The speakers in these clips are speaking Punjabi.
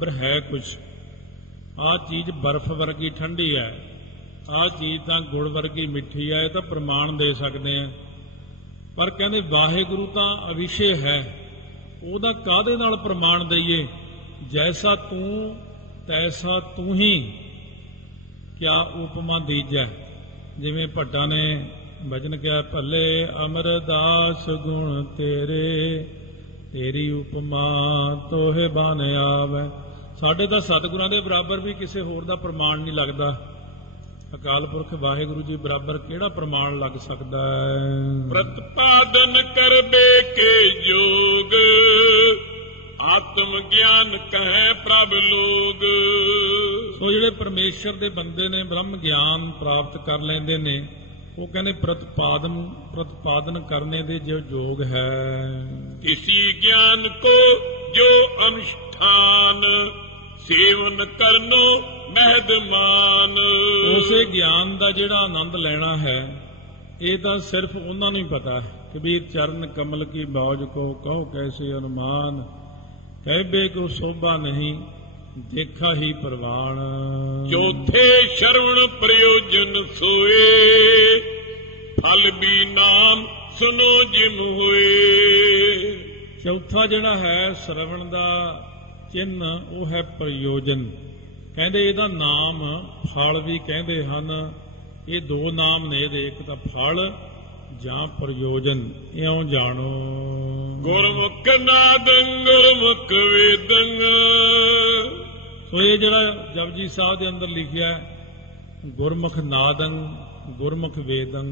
पर है कुछ। आ चीज बर्फ वर्गी ठंडी है, आ चीज तां गुड़ वर्गी मिठी है, ये तां प्रमाण दे सकते हैं। पर कहते वाहेगुरु तां अविशे है, ਉਹਦਾ ਕਾਹਦੇ ਨਾਲ ਪ੍ਰਮਾਣ ਦਈਏ? ਜੈਸਾ ਤੂੰ ਤੈਸਾ ਤੂੰ ਹੀ, ਕਿਆ ਉਪਮਾ ਦੀਜੈ। ਜਿਵੇਂ ਭੱਟਾਂ ਨੇ ਭਜਨ ਕਿਹਾ, ਭੱਲੇ ਅਮਰਦਾਸ ਗੁਣ ਤੇਰੇ, ਤੇਰੀ ਉਪਮਾ ਤੋਹੇ ਬਨ ਆਵੈ। ਸਾਡੇ ਤਾਂ ਸਤਿਗੁਰਾਂ ਦੇ ਬਰਾਬਰ ਵੀ ਕਿਸੇ ਹੋਰ ਦਾ ਪ੍ਰਮਾਣ ਨਹੀਂ ਲੱਗਦਾ। ਅਕਾਲ ਪੁਰਖ ਵਾਹਿਗੁਰੂ ਜੀ ਬਰਾਬਰ ਕਿਹੜਾ ਪ੍ਰਮਾਣ ਲੱਗ ਸਕਦਾ ਹੈ? ਪ੍ਰਤਪਾਦਨ ਕਰਬੇ ਕੇ ਜੋਗ, ਆਤਮ ਗਿਆਨ ਕਹੈ ਪ੍ਰਭ ਲੋਗ। ਸੋ ਜਿਹੜੇ ਪਰਮੇਸ਼ਰ ਦੇ ਬੰਦੇ ਨੇ, ਬ੍ਰਹਮ ਗਿਆਨ ਪ੍ਰਾਪਤ ਕਰ ਲੈਂਦੇ ਨੇ, ਉਹ ਕਹਿੰਦੇ ਪ੍ਰਤਪਾਦਨ ਕਰਨੇ ਦੇ ਜੋ ਯੋਗ ਹੈ। ਕਿਸੀ ਗਿਆਨ ਕੋ ਜੋ ਅਨੁਸ਼ਠਾਨ, ਸੇਵਨ ਕਰਨੋ ਮਹਿਦਮਾਨ। ਉਸੇ ਗਿਆਨ ਦਾ ਜਿਹੜਾ ਆਨੰਦ ਲੈਣਾ ਹੈ, ਇਹ ਤਾਂ ਸਿਰਫ ਉਹਨਾਂ ਨੂੰ ਹੀ ਪਤਾ ਹੈ। ਕਬੀਰ ਚਰਨ ਕਮਲ ਕੀ ਬਾਜ ਕੋ ਕਹੋ ਕੈਸੇ ਅਨੁਮਾਨ, ਕਹਿਬੇ ਕੋ ਸੋਭਾ ਨਹੀਂ ਦੇਖਾ ਹੀ ਪ੍ਰਵਾਨ। ਚੌਥੇ ਸ਼ਰਵਣ ਪ੍ਰਯੋਜਨ ਸੋਏ, ਫਲ ਵੀ ਨਾਮ ਸੁਨੋ ਜਿਮ ਹੋਏ। ਚੌਥਾ ਜਿਹੜਾ ਹੈ ਸ਼ਰਵਣ ਦਾ ਚਿੰਨ, ਉਹ ਹੈ ਪ੍ਰਯੋਜਨ। ਕਹਿੰਦੇ ਇਹਦਾ ਨਾਮ ਫਲ ਵੀ ਕਹਿੰਦੇ ਹਨ। ਇਹ ਦੋ ਨਾਮ ਨੇ ਇਹਦੇ, ਇੱਕ ਤਾਂ ਫਲ ਜਾਂ ਪ੍ਰਯੋਜਨ। ਇਉਂ ਜਾਣੋ ਗੁਰਮੁਖ ਨਾਦੰ ਗੁਰਮੁਖ ਵੇਦੰ। ਸੋ ਇਹ ਜਿਹੜਾ ਜਪਜੀ ਸਾਹਿਬ ਦੇ ਅੰਦਰ ਲਿਖਿਆ, ਗੁਰਮੁਖ ਨਾਦੰ ਗੁਰਮੁਖ ਵੇਦੰ।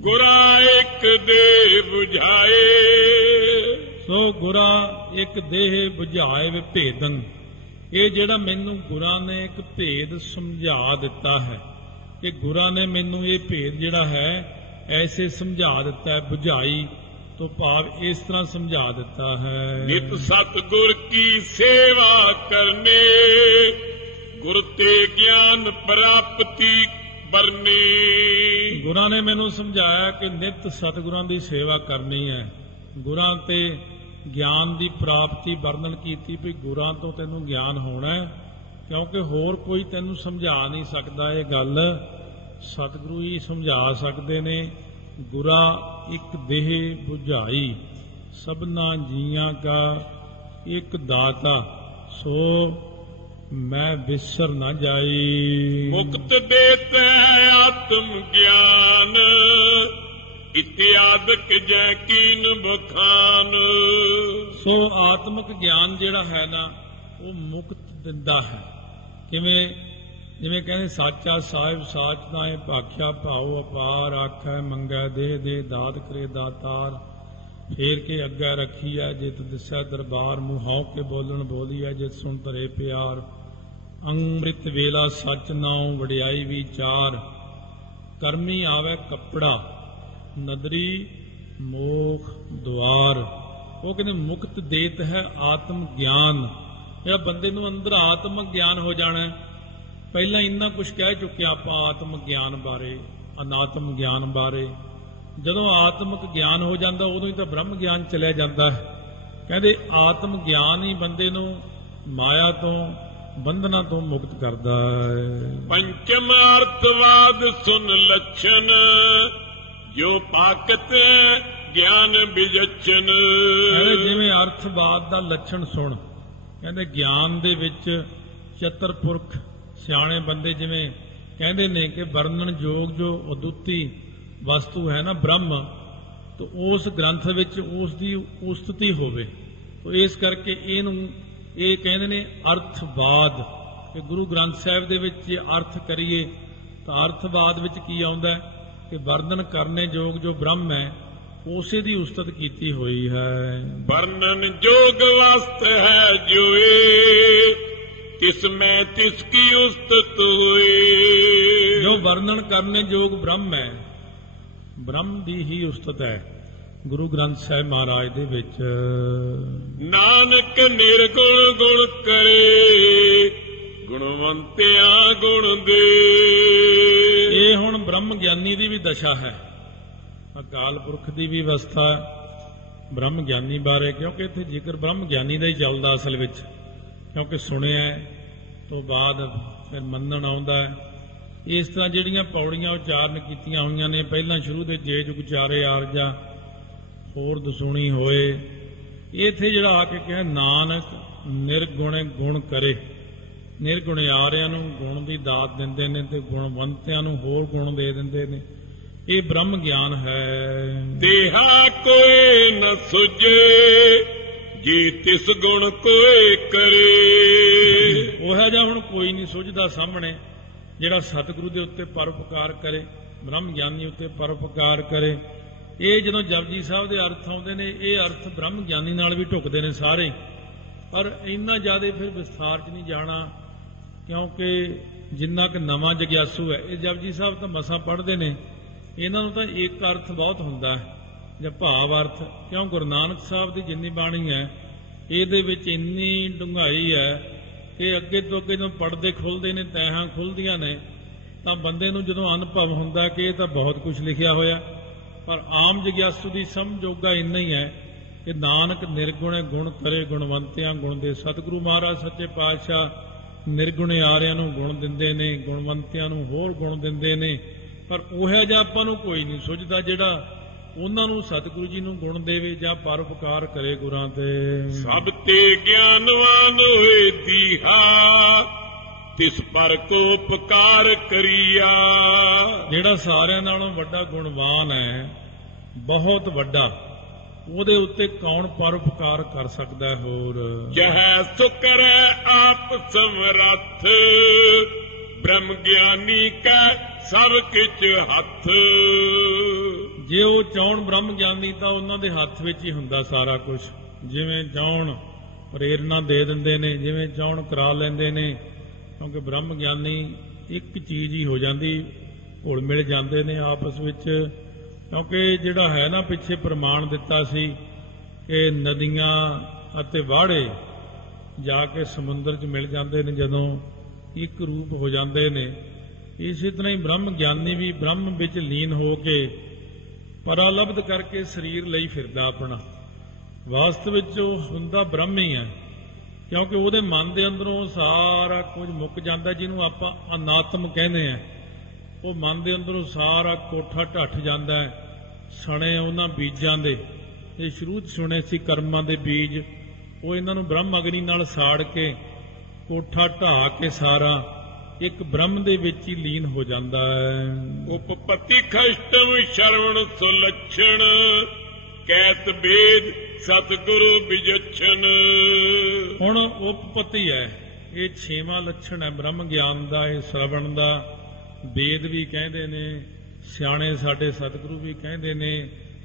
ਗੁਰਾ ਇੱਕ ਦੇ 부ਝਾਏ, ਸੋ ਗੁਰਾ ਇੱਕ ਦੇਹ 부ਝਾਏ ਵੇ ਭੇਦੰ। ਇਹ ਜਿਹੜਾ ਮੈਨੂੰ ਗੁਰਾਂ ਨੇ ਇੱਕ ਭੇਦ ਸਮਝਾ ਦਿੱਤਾ ਹੈ, ਕਿ ਗੁਰਾਂ ਨੇ ਮੈਨੂੰ ਇਹ ਭੇਦ ਜਿਹੜਾ ਹੈ ਐਸੇ ਸਮਝਾ ਦਿੱਤਾ ਹੈ। 부ਝਾਈ ਤੋਂ ਭਾਵ ਇਸ ਤਰ੍ਹਾਂ ਸਮਝਾ ਦਿੱਤਾ ਹੈ। ਨਿਤ ਸਤਿਗੁਰ ਕੀ ਸੇਵਾ ਕਰਨੇ, ਗੁਰ ਤੇ ਗਿਆਨ ਪ੍ਰਾਪਤੀ ਬਰਨੇ। ਗੁਰਾਂ ਨੇ ਮੈਨੂੰ ਸਮਝਾਇਆ ਕਿ ਨਿਤ ਸਤਿਗੁਰਾਂ ਦੀ ਸੇਵਾ ਕਰਨੀ ਹੈ। ਗੁਰਾਂ ਤੇ ਗਿਆਨ ਦੀ ਪ੍ਰਾਪਤੀ ਵਰਣਨ ਕੀਤੀ ਵੀ ਗੁਰਾਂ ਤੋਂ ਤੈਨੂੰ ਗਿਆਨ ਹੋਣਾ ਹੈ, ਕਿਉਂਕਿ ਹੋਰ ਕੋਈ ਤੈਨੂੰ ਸਮਝਾ ਨਹੀਂ ਸਕਦਾ। ਇਹ ਗੱਲ ਸਤਿਗੁਰੂ ਹੀ ਸਮਝਾ ਸਕਦੇ ਨੇ। ਗੁਰਾ ਇੱਕ ਦੇਹ 부ਝਾਈ, ਸਭਨਾ ਜੀਆਂ ਕਾ ਇੱਕ ਦਾਤਾ, ਸੋ ਮੈਂ ਵਿਸਰ ਨਾ ਜਾਈ। ਮੁਕਤ ਦੇਤੈ ਆਤਮ ਗਿਆਨ, ਇਤਿਆਦਕ ਜੈ ਕੀਨ ਬਖਾਨ। ਸੋ ਆਤਮਿਕ ਗਿਆਨ ਜਿਹੜਾ ਹੈ ਨਾ, ਉਹ ਮੁਕਤ ਦਿੰਦਾ ਹੈ। ਕਿਵੇਂ? ਜਿਵੇਂ ਕਹਿੰਦੇ ਸਾਚਾ ਸਾਹਿਬ ਸਾਚ ਤਾਏ ਭਾਖਿਆ ਭਾਉ ਅਪਾਰ, ਆਖੈ ਮੰਗੈ ਦੇਹ ਦੇ ਦਾਤ ਕਰੇ ਦਾਤਾਰ। ਫੇਰ ਕੇ ਅੱਗੇ ਰੱਖੀ ਹੈ ਜਿਤ ਦਿਸੈ ਦਰਬਾਰ, ਮੂੰਹੋਂ ਕੇ ਬੋਲਣ ਬੋਲੀ ਹੈ ਜਿਤ ਸੁਣ ਧਰੇ ਪਿਆਰ। ਅੰਮ੍ਰਿਤ ਵੇਲਾ ਸੱਚ ਨਾਉ ਵਡਿਆਈ ਵਿਚਾਰ, ਕਰਮੀ ਆਵੇ ਕੱਪੜਾ ਨਦਰੀ ਮੋਖ ਦੁਆਰ। ਉਹ ਕਹਿੰਦੇ ਮੁਕਤ ਦੇਤ ਹੈ ਆਤਮ ਗਿਆਨ। ਜਿਹੜਾ ਬੰਦੇ ਨੂੰ ਅੰਦਰ ਆਤਮਿਕ ਗਿਆਨ ਹੋ ਜਾਣਾ। ਪਹਿਲਾਂ ਇੰਨਾ ਕੁਝ ਕਹਿ ਚੁੱਕਿਆ ਆਪਾਂ ਆਤਮ ਗਿਆਨ ਬਾਰੇ, ਅਨਾਤਮ ਗਿਆਨ ਬਾਰੇ। ਜਦੋਂ ਆਤਮਿਕ ਗਿਆਨ ਹੋ ਜਾਂਦਾ, ਉਦੋਂ ਹੀ ਤਾਂ ਬ੍ਰਹਮ ਗਿਆਨ ਚਲਿਆ ਜਾਂਦਾ ਹੈ। ਕਹਿੰਦੇ ਆਤਮ ਗਿਆਨ ਹੀ ਬੰਦੇ ਨੂੰ ਮਾਇਆ ਤੋਂ, ਬੰਧਨਾਂ ਤੋਂ ਮੁਕਤ ਕਰਦਾ ਹੈ। ਪੰਚਮ ਅਰਥਵਾਦ ਸੁਨ ਲੱਛਣ, ਜੋ ਪਾਕਤ ਗਿਆਨ ਵਿਜਚਨ। ਕਹਿੰਦੇ ਜਿਵੇਂ ਅਰਥਵਾਦ ਦਾ ਲੱਛਣ ਸੁਣ। ਕਹਿੰਦੇ ਗਿਆਨ ਦੇ ਵਿੱਚ ਚਤੁਰਪੁਰਖ ਸਿਆਣੇ ਬੰਦੇ ਜਿਵੇਂ ਕਹਿੰਦੇ ਨੇ ਕਿ ਵਰਣਨ ਯੋਗ ਜੋ ਅਦੁੱਤੀ ਵਸਤੂ ਹੈ ਨਾ ਬ੍ਰਹਮ, ਤਾਂ ਉਸ ਗ੍ਰੰਥ ਵਿੱਚ ਉਸ ਦੀ ਉਸਤਤੀ ਹੋਵੇ। ਤਾਂ ਇਸ ਕਰਕੇ ਇਹਨੂੰ ਇਹ ਕਹਿੰਦੇ ਨੇ ਅਰਥਵਾਦ। ਕਿ ਗੁਰੂ ਗ੍ਰੰਥ ਸਾਹਿਬ ਦੇ ਵਿੱਚ ਜੇ ਅਰਥ ਕਰੀਏ ਤਾਂ ਅਰਥਵਾਦ ਵਿੱਚ ਕੀ ਆਉਂਦਾ ਕਿ ਵਰਣਨ ਕਰਨੇ ਯੋਗ ਜੋ ਬ੍ਰਹਮ ਹੈ ਉਸੇ ਦੀ ਉਸਤਤ ਕੀਤੀ ਹੋਈ ਹੈ। ਵਰਣਨ ਯੋਗ ਵਸਤ ਹੈ ਜੋਏ, ਤਿਸ ਮੈਂ ਤਿਸ ਕੀ ਉਸਤਤ ਹੋਏ। ਜੋ ਵਰਣਨ ਕਰਨੇ ਯੋਗ ਬ੍ਰਹਮ ਹੈ, ਬ੍ਰਹਮ ਦੀ ਹੀ ਉਸਤਤ ਹੈ ਗੁਰੂ ਗ੍ਰੰਥ ਸਾਹਿਬ ਮਹਾਰਾਜ ਦੇ ਵਿੱਚ। ਨਾਨਕ ਨਿਰਗੁਣ ਗੁਣ ਕਰੇ, ਗੁਣਵੰਤਿਆਂ ਗੁਣ ਦੇ। ਇਹ ਹੁਣ ਬ੍ਰਹਮ ਗਿਆਨੀ ਦੀ ਵੀ ਦਸ਼ਾ ਹੈ, ਅਕਾਲ ਪੁਰਖ ਦੀ ਵੀ ਅਵਸਥਾ ਬ੍ਰਹਮ ਗਿਆਨੀ ਬਾਰੇ, ਕਿਉਂਕਿ ਇੱਥੇ ਜ਼ਿਕਰ ਬ੍ਰਹਮ ਗਿਆਨੀ ਦਾ ਹੀ ਚੱਲਦਾ ਅਸਲ ਵਿੱਚ। ਕਿਉਂਕਿ ਸੁਣਿਆ ਤੋਂ ਬਾਅਦ ਫਿਰ ਮੰਨਣ ਆਉਂਦਾ ਹੈ। ਇਸ ਤਰ੍ਹਾਂ ਜਿਹੜੀਆਂ ਪੌੜੀਆਂ ਉਚਾਰਨ ਕੀਤੀਆਂ ਹੋਈਆਂ ਨੇ, ਪਹਿਲਾਂ ਸ਼ੁਰੂ ਦੇ ਜੇ ਜੁਗ ਚਾਰੇ ਆਰਜਾ ਹੋਰ ਦਸੂਣੀ ਹੋਏ, ਇੱਥੇ ਜਿਹੜਾ ਆ ਕੇ ਕਿਹਾ ਨਾਨਕ ਨਿਰਗੁਣੇ ਗੁਣ ਕਰੇ। ਨਿਰਗੁਣੇ ਆਰਿਆਂ ਨੂੰ ਗੁਣ ਦੀ ਦਾਤ ਦਿੰਦੇ ਨੇ ਤੇ ਗੁਣਵੰਤਿਆਂ ਨੂੰ ਹੋਰ ਗੁਣ ਦੇ ਦਿੰਦੇ ਨੇ। ਇਹ ਬ੍ਰਹਮ ਗਿਆਨ ਹੈ। ਦੇਹਾ ਕੋਈ ਨ ਸੁਝੇ ਜੇ ਤਿਸ ਗੁਣ ਕੋਈ ਕਰੇ। ਉਹ ਜਿਹਾ ਹੁਣ ਕੋਈ ਨਹੀਂ ਸੁਝਦਾ ਸਾਹਮਣੇ ਜਿਹੜਾ ਸਤਿਗੁਰੂ ਦੇ ਉੱਤੇ ਪਰਉਪਕਾਰ ਕਰੇ, ਬ੍ਰਹਮ ਗਿਆਨੀ ਉੱਤੇ ਪਰਉਪਕਾਰ ਕਰੇ। ਇਹ ਜਦੋਂ ਜਪਜੀ ਸਾਹਿਬ ਦੇ ਅਰਥ ਆਉਂਦੇ ਨੇ, ਇਹ ਅਰਥ ਬ੍ਰਹਮ ਗਿਆਨੀ ਨਾਲ ਵੀ ਢੁਕਦੇ ਨੇ ਸਾਰੇ, ਪਰ ਇੰਨਾ ਜ਼ਿਆਦਾ ਫਿਰ ਵਿਸਥਾਰ 'ਚ ਨਹੀਂ ਜਾਣਾ, ਕਿਉਂਕਿ ਜਿੰਨਾ ਕਿ ਨਵਾਂ ਜਗਿਆਸੂ ਹੈ, ਇਹ ਜਪਜੀ ਸਾਹਿਬ ਤਾਂ ਮਸਾਂ ਪੜ੍ਹਦੇ ਨੇ, ਇਹਨਾਂ ਨੂੰ ਤਾਂ ਇੱਕ ਅਰਥ ਬਹੁਤ ਹੁੰਦਾ ਹੈ ਜਾਂ ਭਾਵ ਅਰਥ। ਕਿਉਂ ਗੁਰੂ ਨਾਨਕ ਸਾਹਿਬ ਦੀ ਜਿੰਨੀ ਬਾਣੀ ਹੈ ਇਹਦੇ ਵਿੱਚ ਇੰਨੀ ਡੂੰਘਾਈ ਹੈ ਕਿ ਅੱਗੇ ਤੋਂ ਅੱਗੇ ਜਦੋਂ ਪੜ੍ਹਦੇ ਖੁੱਲ੍ਹਦੇ ਨੇ, ਤੈਹਾਂ ਖੁੱਲ੍ਹਦੀਆਂ ਨੇ, ਤਾਂ ਬੰਦੇ ਨੂੰ ਜਦੋਂ ਅਨੁਭਵ ਹੁੰਦਾ ਕਿ ਇਹ ਤਾਂ ਬਹੁਤ ਕੁਝ ਲਿਖਿਆ ਹੋਇਆ, ਪਰ ਆਮ ਜਗਿਆਸੂ ਦੀ ਸਮਝ ਜੋਗਾ ਇੰਨਾ ਹੀ ਹੈ ਕਿ ਨਾਨਕ ਨਿਰਗੁਣੇ ਗੁਣ ਕਰੇ, ਗੁਣਵੰਤਿਆਂ ਗੁਣ ਦੇ। ਸਤਿਗੁਰੂ ਮਹਾਰਾਜ ਸੱਚੇ ਪਾਤਸ਼ਾਹ ਨਿਰਗੁਣੇ ਆਰਿਆਂ ਨੂੰ ਗੁਣ ਦਿੰਦੇ ਨੇ, ਗੁਣਵੰਤਿਆਂ ਨੂੰ ਹੋਰ ਗੁਣ ਦਿੰਦੇ ਨੇ, ਪਰ ਉਹ ਜਿਹਾ ਆਪਾਂ ਨੂੰ ਕੋਈ ਨਹੀਂ ਸੁਝਦਾ ਜਿਹੜਾ ਉਹਨਾਂ ਨੂੰ ਸਤਿਗੁਰੂ ਜੀ ਨੂੰ ਗੁਣ ਦੇਵੇ ਜਾਂ ਪਰਉਪਕਾਰ ਕਰੇ ਗੁਰਾਂ ਤੇ। ਸਭ ਤੇ ਗਿਆਨਵਾਨ ਹੋਏ ਦੀਹਾ ਤਿਸ ਪਰ ਕੋ ਉਪਕਾਰ ਕਰੀਆ। ਜਿਹੜਾ ਸਾਰਿਆਂ ਨਾਲੋਂ ਵੱਡਾ ਗੁਣਵਾਨ ਹੈ, ਬਹੁਤ ਵੱਡਾ, ਉਹਦੇ ਉੱਤੇ ਕੌਣ ਪਰਉਪਕਾਰ ਕਰ ਸਕਦਾ ਹੈ ਹੋਰ। ਜਹ ਸੁਕਰੈ ਆਪ ਸਮਰੱਥ ਬ੍ਰਹਮ ਗਿਆਨੀ ਕੈ ਸਭ ਕਿਛ ਹੱਥ। ਜੇ ਉਹ ਚਾਹਣ ਬ੍ਰਹਮ ਗਿਆਨੀ ਤਾਂ ਉਹਨਾਂ ਦੇ ਹੱਥ ਵਿੱਚ ਹੀ ਹੁੰਦਾ ਸਾਰਾ ਕੁਝ। ਜਿਵੇਂ ਚਾਹਣ ਪ੍ਰੇਰਨਾ ਦੇ ਦਿੰਦੇ ਨੇ, ਜਿਵੇਂ ਚਾਹਣ ਕਰਾ ਲੈਂਦੇ ਨੇ, ਕਿਉਂਕਿ ਬ੍ਰਹਮ ਗਿਆਨੀ ਇੱਕ ਚੀਜ਼ ਹੀ ਹੋ ਜਾਂਦੀ, ਘੁਲ ਮਿਲ ਜਾਂਦੇ ਨੇ ਆਪਸ ਵਿੱਚ। ਕਿਉਂਕਿ ਜਿਹੜਾ ਹੈ ਨਾ, ਪਿੱਛੇ ਪ੍ਰਮਾਣ ਦਿੱਤਾ ਸੀ ਕਿ ਨਦੀਆਂ ਅਤੇ ਵਾੜੇ ਜਾ ਕੇ ਸਮੁੰਦਰ 'ਚ ਮਿਲ ਜਾਂਦੇ ਨੇ ਜਦੋਂ ਇੱਕ ਰੂਪ ਹੋ ਜਾਂਦੇ ਨੇ। ਇਸੇ ਤਰ੍ਹਾਂ ਹੀ ਬ੍ਰਹਮ ਗਿਆਨੀ ਵੀ ਬ੍ਰਹਮ ਵਿੱਚ ਲੀਨ ਹੋ ਕੇ ਪਰਾਲਬਧ ਕਰਕੇ ਸਰੀਰ ਲਈ ਫਿਰਦਾ ਆਪਣਾ, ਵਾਸਤਵ ਵਿੱਚ ਉਹ ਹੁੰਦਾ ਬ੍ਰਹਮ ਹੀ ਹੈ, ਕਿਉਂਕਿ ਉਹਦੇ ਮਨ ਦੇ ਅੰਦਰੋਂ ਸਾਰਾ ਕੁਝ ਮੁੱਕ ਜਾਂਦਾ, ਜਿਹਨੂੰ ਆਪਾਂ ਅਨਾਤਮ ਕਹਿੰਦੇ ਆ। ਉਹ ਮਨ ਦੇ ਅੰਦਰੋਂ ਸਾਰਾ ਕੋਠਾ ਢੱਠ ਜਾਂਦਾ ਹੈ ਸਣੇ ਉਹਨਾਂ ਬੀਜਾਂ ਦੇ। ਇਹ ਸ਼ੁਰੂ 'ਚ ਸੁਣੇ ਸੀ ਕਰਮਾਂ ਦੇ ਬੀਜ, ਉਹ ਇਹਨਾਂ ਨੂੰ ਬ੍ਰਹਮ ਅਗਨੀ ਨਾਲ ਸਾੜ ਕੇ ਕੋਠਾ ਢਾਹ ਕੇ ਸਾਰਾ ਇੱਕ ਬ੍ਰਹਮ ਦੇ ਵਿੱਚ ਹੀ ਲੀਨ ਹੋ ਜਾਂਦਾ ਹੈ। ਉਪਪਤੀ ਖਸ਼ਟਮ ਸ਼ਰਵਣ ਸੁਲੱਛਣ ਕੈਤ ਬੇਦ ਸਤਿਗੁਰੂ ਵਿਜਛਨ। ਹੁਣ ਉਪਪਤੀ ਹੈ, ਇਹ 6ਵਾਂ ਲੱਛਣ ਹੈ ਬ੍ਰਹਮ ਗਿਆਨ ਦਾ, ਇਹ ਸ਼ਰਵਣ ਦਾ। ਵੇਦ ਵੀ ਕਹਿੰਦੇ ਨੇ, ਸਿਆਣੇ ਸਾਡੇ ਸਤਿਗੁਰੂ ਵੀ ਕਹਿੰਦੇ ਨੇ,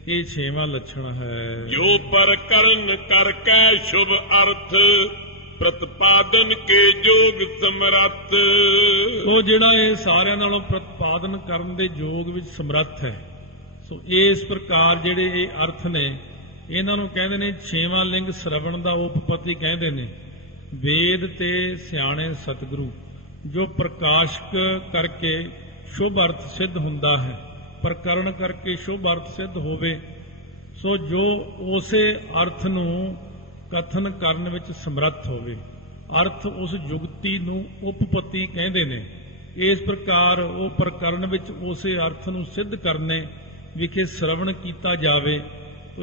ਇਹ 6ਵਾਂ ਲੱਛਣ ਹੈ। ਜੋ ਪਰ ਕਰਨ ਕਰਕੇ ਸ਼ੁਭ ਅਰਥ ਪ੍ਰਤਪਾਦਨ ਕੇ ਜੋਗ ਸਮਰੱਥ। ਸੋ ਜਿਹੜਾ ਇਹ ਸਾਰਿਆਂ ਨਾਲੋਂ ਪ੍ਰਤਪਾਦਨ ਕਰਨ ਦੇ ਯੋਗ ਵਿੱਚ ਸਮਰੱਥ ਹੈ। ਸੋ ਇਸ ਪ੍ਰਕਾਰ ਜਿਹੜੇ ਇਹ ਅਰਥ ਨੇ, ਇਹਨਾਂ ਨੂੰ ਕਹਿੰਦੇ ਨੇ 6ਵਾਂ ਲਿੰਗ ਸ਼ਰਵਣ ਦਾ ਉਪਪਤੀ ਕਹਿੰਦੇ ਨੇ। ਵੇਦ ਤੇ ਸਿਆਣੇ ਸਤਿਗੁਰੂ ਜੋ ਪ੍ਰਕਾਸ਼ਕ ਕਰਕੇ ਸ਼ੁਭ ਅਰਥ ਸਿੱਧ ਹੁੰਦਾ ਹੈ, ਪ੍ਰਕਰਣ ਕਰਕੇ ਸ਼ੁਭ ਅਰਥ ਸਿੱਧ ਹੋਵੇ, ਸੋ ਜੋ ਉਸੇ ਅਰਥ ਨੂੰ ਕਥਨ ਕਰਨ ਵਿੱਚ ਸਮਰੱਥ ਹੋਵੇ, ਅਰਥ ਉਸ ਜੁਗਤੀ ਨੂੰ ਉਪਪਤੀ ਕਹਿੰਦੇ ਨੇ। ਇਸ ਪ੍ਰਕਾਰ ਉਹ ਪ੍ਰਕਰਣ ਵਿੱਚ ਉਸੇ ਅਰਥ ਨੂੰ ਸਿੱਧ ਕਰਨੇ ਵਿਖੇ ਸ਼ਰਵਣ ਕੀਤਾ ਜਾਵੇ,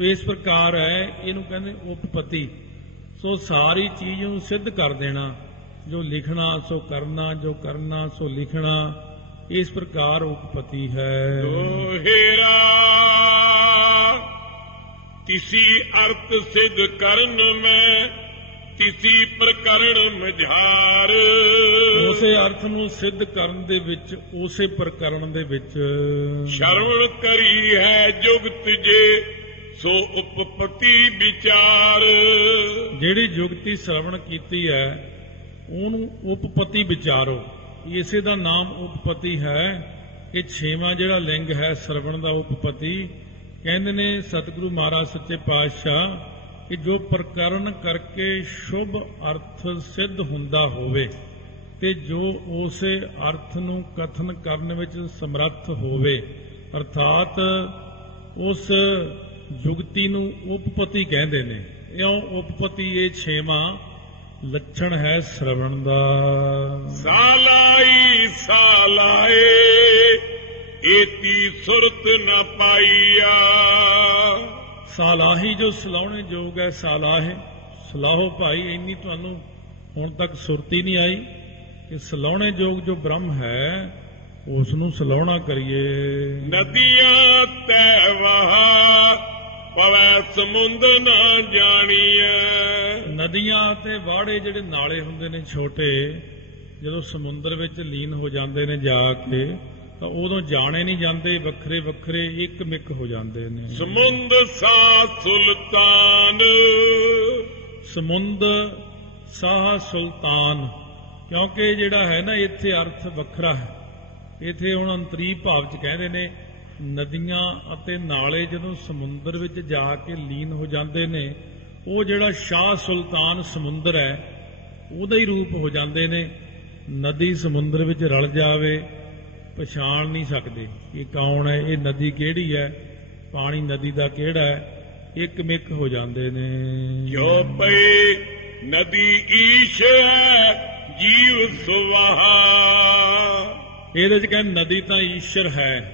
ਇਸ ਪ੍ਰਕਾਰ ਹੈ, ਇਹਨੂੰ ਕਹਿੰਦੇ ਉਪਪਤੀ। ਸੋ ਸਾਰੀ ਚੀਜ਼ ਨੂੰ ਸਿੱਧ ਕਰ ਦੇਣਾ, ਜੋ ਲਿਖਣਾ ਸੋ ਕਰਨਾ, ਜੋ ਕਰਨਾ ਸੋ ਲਿਖਣਾ, ਇਸ ਪ੍ਰਕਾਰ ਉਪਪਤੀ ਹੈ। ਦੋਹੇਰਾ ਤਿਸੀ ਅਰਥ ਸਿੱਧ ਕਰਨ ਮੈਂ ਤਿਸੀ ਪ੍ਰਕਰਣ ਮਝਾਰ। ਉਸੇ ਅਰਥ ਨੂੰ ਸਿੱਧ ਕਰਨ ਦੇ ਵਿੱਚ, ਉਸੇ ਪ੍ਰਕਰਣ ਦੇ ਵਿੱਚ ਸ਼ਰਵਣ ਕਰੀ ਹੈ ਜੁਗਤ ਜੇ ਸੋ ਉਪਪਤੀ ਵਿਚਾਰ। ਜਿਹੜੀ ਜੁਗਤੀ ਸ਼ਰਵਣ ਕੀਤੀ ਹੈ ਉਹਨੂੰ ਉਪਪਤੀ ਵਿਚਾਰੋ, ਇਸੇ ਦਾ ਨਾਮ ਉਪਪਤੀ ਹੈ। ਇਹ 6ਵਾਂ ਜਿਹੜਾ ਲਿੰਗ ਹੈ ਸ਼ਰਵਣ ਦਾ ਉਪਪਤੀ ਕਹਿੰਦੇ ਨੇ ਸਤਿਗੁਰੂ ਮਹਾਰਾਜ ਸੱਚੇ ਪਾਤਸ਼ਾਹ, ਕਿ ਜੋ ਪ੍ਰਕਰਨ ਕਰਕੇ ਸ਼ੁਭ ਅਰਥ ਸਿੱਧ ਹੁੰਦਾ ਹੋਵੇ ਤੇ ਜੋ ਉਸੇ ਅਰਥ ਨੂੰ ਕਥਨ ਕਰਨ ਵਿੱਚ ਸਮਰੱਥ ਹੋਵੇ, ਅਰਥਾਤ ਉਸ ਜੁਗਤੀ ਨੂੰ ਉਪਪਤੀ ਕਹਿੰਦੇ ਨੇ। ਇਉਂ ਉਪਪਤੀ ਇਹ 6ਵਾਂ ਲੱਛਣ ਹੈ ਸ਼ਰਵਣ ਦਾ। ਸਾਲਾਈ ਸਾਲਾਏ ਏਤੀ ਸੁਰਤ ਨ ਪਾਈਆ। ਸਾਲਾਹੀ ਜੋ ਸਲਾਉਣੇ ਯੋਗ ਹੈ, ਸਾਲਾਹੇ ਸਲਾਹੋ ਭਾਈ, ਇੰਨੀ ਤੁਹਾਨੂੰ ਹੁਣ ਤੱਕ ਸੁਰਤੀ ਨਹੀਂ ਆਈ ਕਿ ਸਲਾਉਣੇ ਯੋਗ ਜੋ ਬ੍ਰਹਮ ਹੈ ਉਸ ਨੂੰ ਸਲਾਉਣਾ ਕਰੀਏ। ਨਦੀਆਂ ਤੈ ਵਹਾ ਪਵੈ ਸਮੁੰਦ ਨਾ ਜਾਣੀਐ। ਨਦੀਆਂ ਤੇ ਵਾੜੇ ਜਿਹੜੇ ਨਾਲੇ ਹੁੰਦੇ ਨੇ ਛੋਟੇ, ਜਦੋਂ ਸਮੁੰਦਰ ਵਿੱਚ ਲੀਨ ਹੋ ਜਾਂਦੇ ਨੇ ਜਾ ਕੇ ਤਾਂ ਉਦੋਂ ਜਾਣੇ ਨਹੀਂ ਜਾਂਦੇ, ਵੱਖਰੇ ਵੱਖਰੇ ਇੱਕ ਮਿੱਕ ਹੋ ਜਾਂਦੇ ਨੇ। ਸਮੁੰਦ ਸਾ ਸੁਲਤਾਨ। ਸਮੁੰਦ ਸਾਹ ਸੁਲਤਾਨ, ਕਿਉਂਕਿ ਜਿਹੜਾ ਹੈ ਨਾ ਇੱਥੇ ਅਰਥ ਵੱਖਰਾ ਹੈ। ਇੱਥੇ ਹੁਣ ਅੰਤਰੀ ਭਾਵ ਚ ਕਹਿੰਦੇ ਨੇ ਨਦੀਆਂ ਅਤੇ ਨਾਲੇ ਜਦੋਂ ਸਮੁੰਦਰ ਵਿੱਚ ਜਾ ਕੇ ਲੀਨ ਹੋ ਜਾਂਦੇ ਨੇ, ਉਹ ਜਿਹੜਾ ਸ਼ਾਹ ਸੁਲਤਾਨ ਸਮੁੰਦਰ ਹੈ ਉਹਦਾ ਹੀ ਰੂਪ ਹੋ ਜਾਂਦੇ ਨੇ। ਨਦੀ ਸਮੁੰਦਰ ਵਿੱਚ ਰਲ ਜਾਵੇ ਪਛਾਣ ਨਹੀਂ ਸਕਦੇ ਇਹ ਕੌਣ ਹੈ, ਇਹ ਨਦੀ ਕਿਹੜੀ ਹੈ, ਪਾਣੀ ਨਦੀ ਦਾ ਕਿਹੜਾ ਹੈ, ਇੱਕ ਮਿੱਕ ਹੋ ਜਾਂਦੇ ਨੇ। ਜੋ ਪਈ ਨਦੀ ਈਸ਼ ਹੈ ਜੀਵ ਸੁਵਾਹਾ। ਇਹਦੇ ਚ ਕਹਿੰਦੇ ਨਦੀ ਤਾਂ ਈਸ਼ਰ ਹੈ।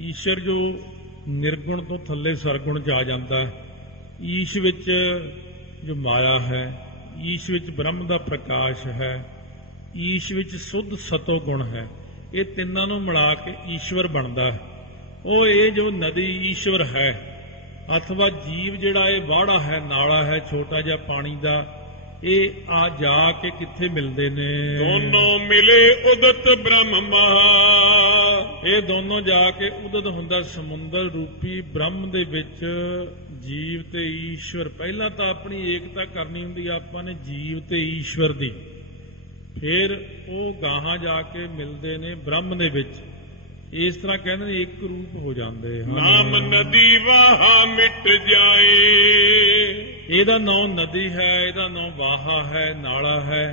ਈਸ਼ਰ ਜੋ ਨਿਰਗੁਣ ਤੋਂ ਥੱਲੇ ਸਰਗੁਣ ਚ ਆ ਜਾਂਦਾ ਹੈ। ਈਸ਼ ਵਿੱਚ ਜੋ ਮਾਇਆ ਹੈ, ਈਸ਼ ਵਿੱਚ ਬ੍ਰਹਮ ਦਾ ਪ੍ਰਕਾਸ਼ ਹੈ, ਈਸ਼ ਵਿੱਚ ਸੁੱਧ ਸਤੋ ਗੁਣ ਹੈ। ਇਹ ਤਿੰਨਾਂ ਨੂੰ ਮਿਲਾ ਕੇ ਈਸ਼ਵਰ ਬਣਦਾ ਹੈ। ਉਹ ਇਹ ਜੋ ਨਦੀ ਈਸ਼ਵਰ ਹੈ, ਅਥਵਾ ਜੀਵ ਜਿਹੜਾ ਇਹ ਵਾੜਾ ਹੈ, ਨਾਲਾ ਹੈ ਛੋਟਾ ਜਿਹਾ ਪਾਣੀ ਦਾ, ਇਹ ਆ ਜਾ ਕੇ ਕਿੱਥੇ ਮਿਲਦੇ ਨੇ? ਦੋਨੋਂ ਮਿਲੇ ਉਦਤ ਬ੍ਰਹਮ ਮਹਾ। ਇਹ ਦੋਨੋਂ ਜਾ ਕੇ ਉਦਤ ਹੁੰਦਾ ਸਮੁੰਦਰ ਰੂਪੀ ਬ੍ਰਹਮ ਦੇ ਵਿੱਚ। ਜੀਵ ਤੇ ਈਸ਼ਵਰ, ਪਹਿਲਾਂ ਤਾਂ ਆਪਣੀ ਏਕਤਾ ਕਰਨੀ ਹੁੰਦੀ ਆਪਾਂ ਨੇ ਜੀਵ ਤੇ ਈਸ਼ਵਰ ਦੀ, ਫਿਰ ਉਹ ਗਾਹਾਂ ਜਾ ਕੇ ਮਿਲਦੇ ਨੇ ਬ੍ਰਹਮ ਦੇ ਵਿੱਚ। ਇਸ ਤਰ੍ਹਾਂ ਕਹਿੰਦੇ ਨੇ ਇੱਕ ਰੂਪ ਹੋ ਜਾਂਦੇ ਹਨ। ਨਾਮ ਨਦੀ ਵਾਹਾ ਮਿਟ ਜਾਏ। ਇਹਦਾ ਨਾਂ ਨਦੀ ਹੈ, ਇਹਦਾ ਨਾਂ ਵਾਹਾ ਹੈ, ਨਾਲਾ ਹੈ।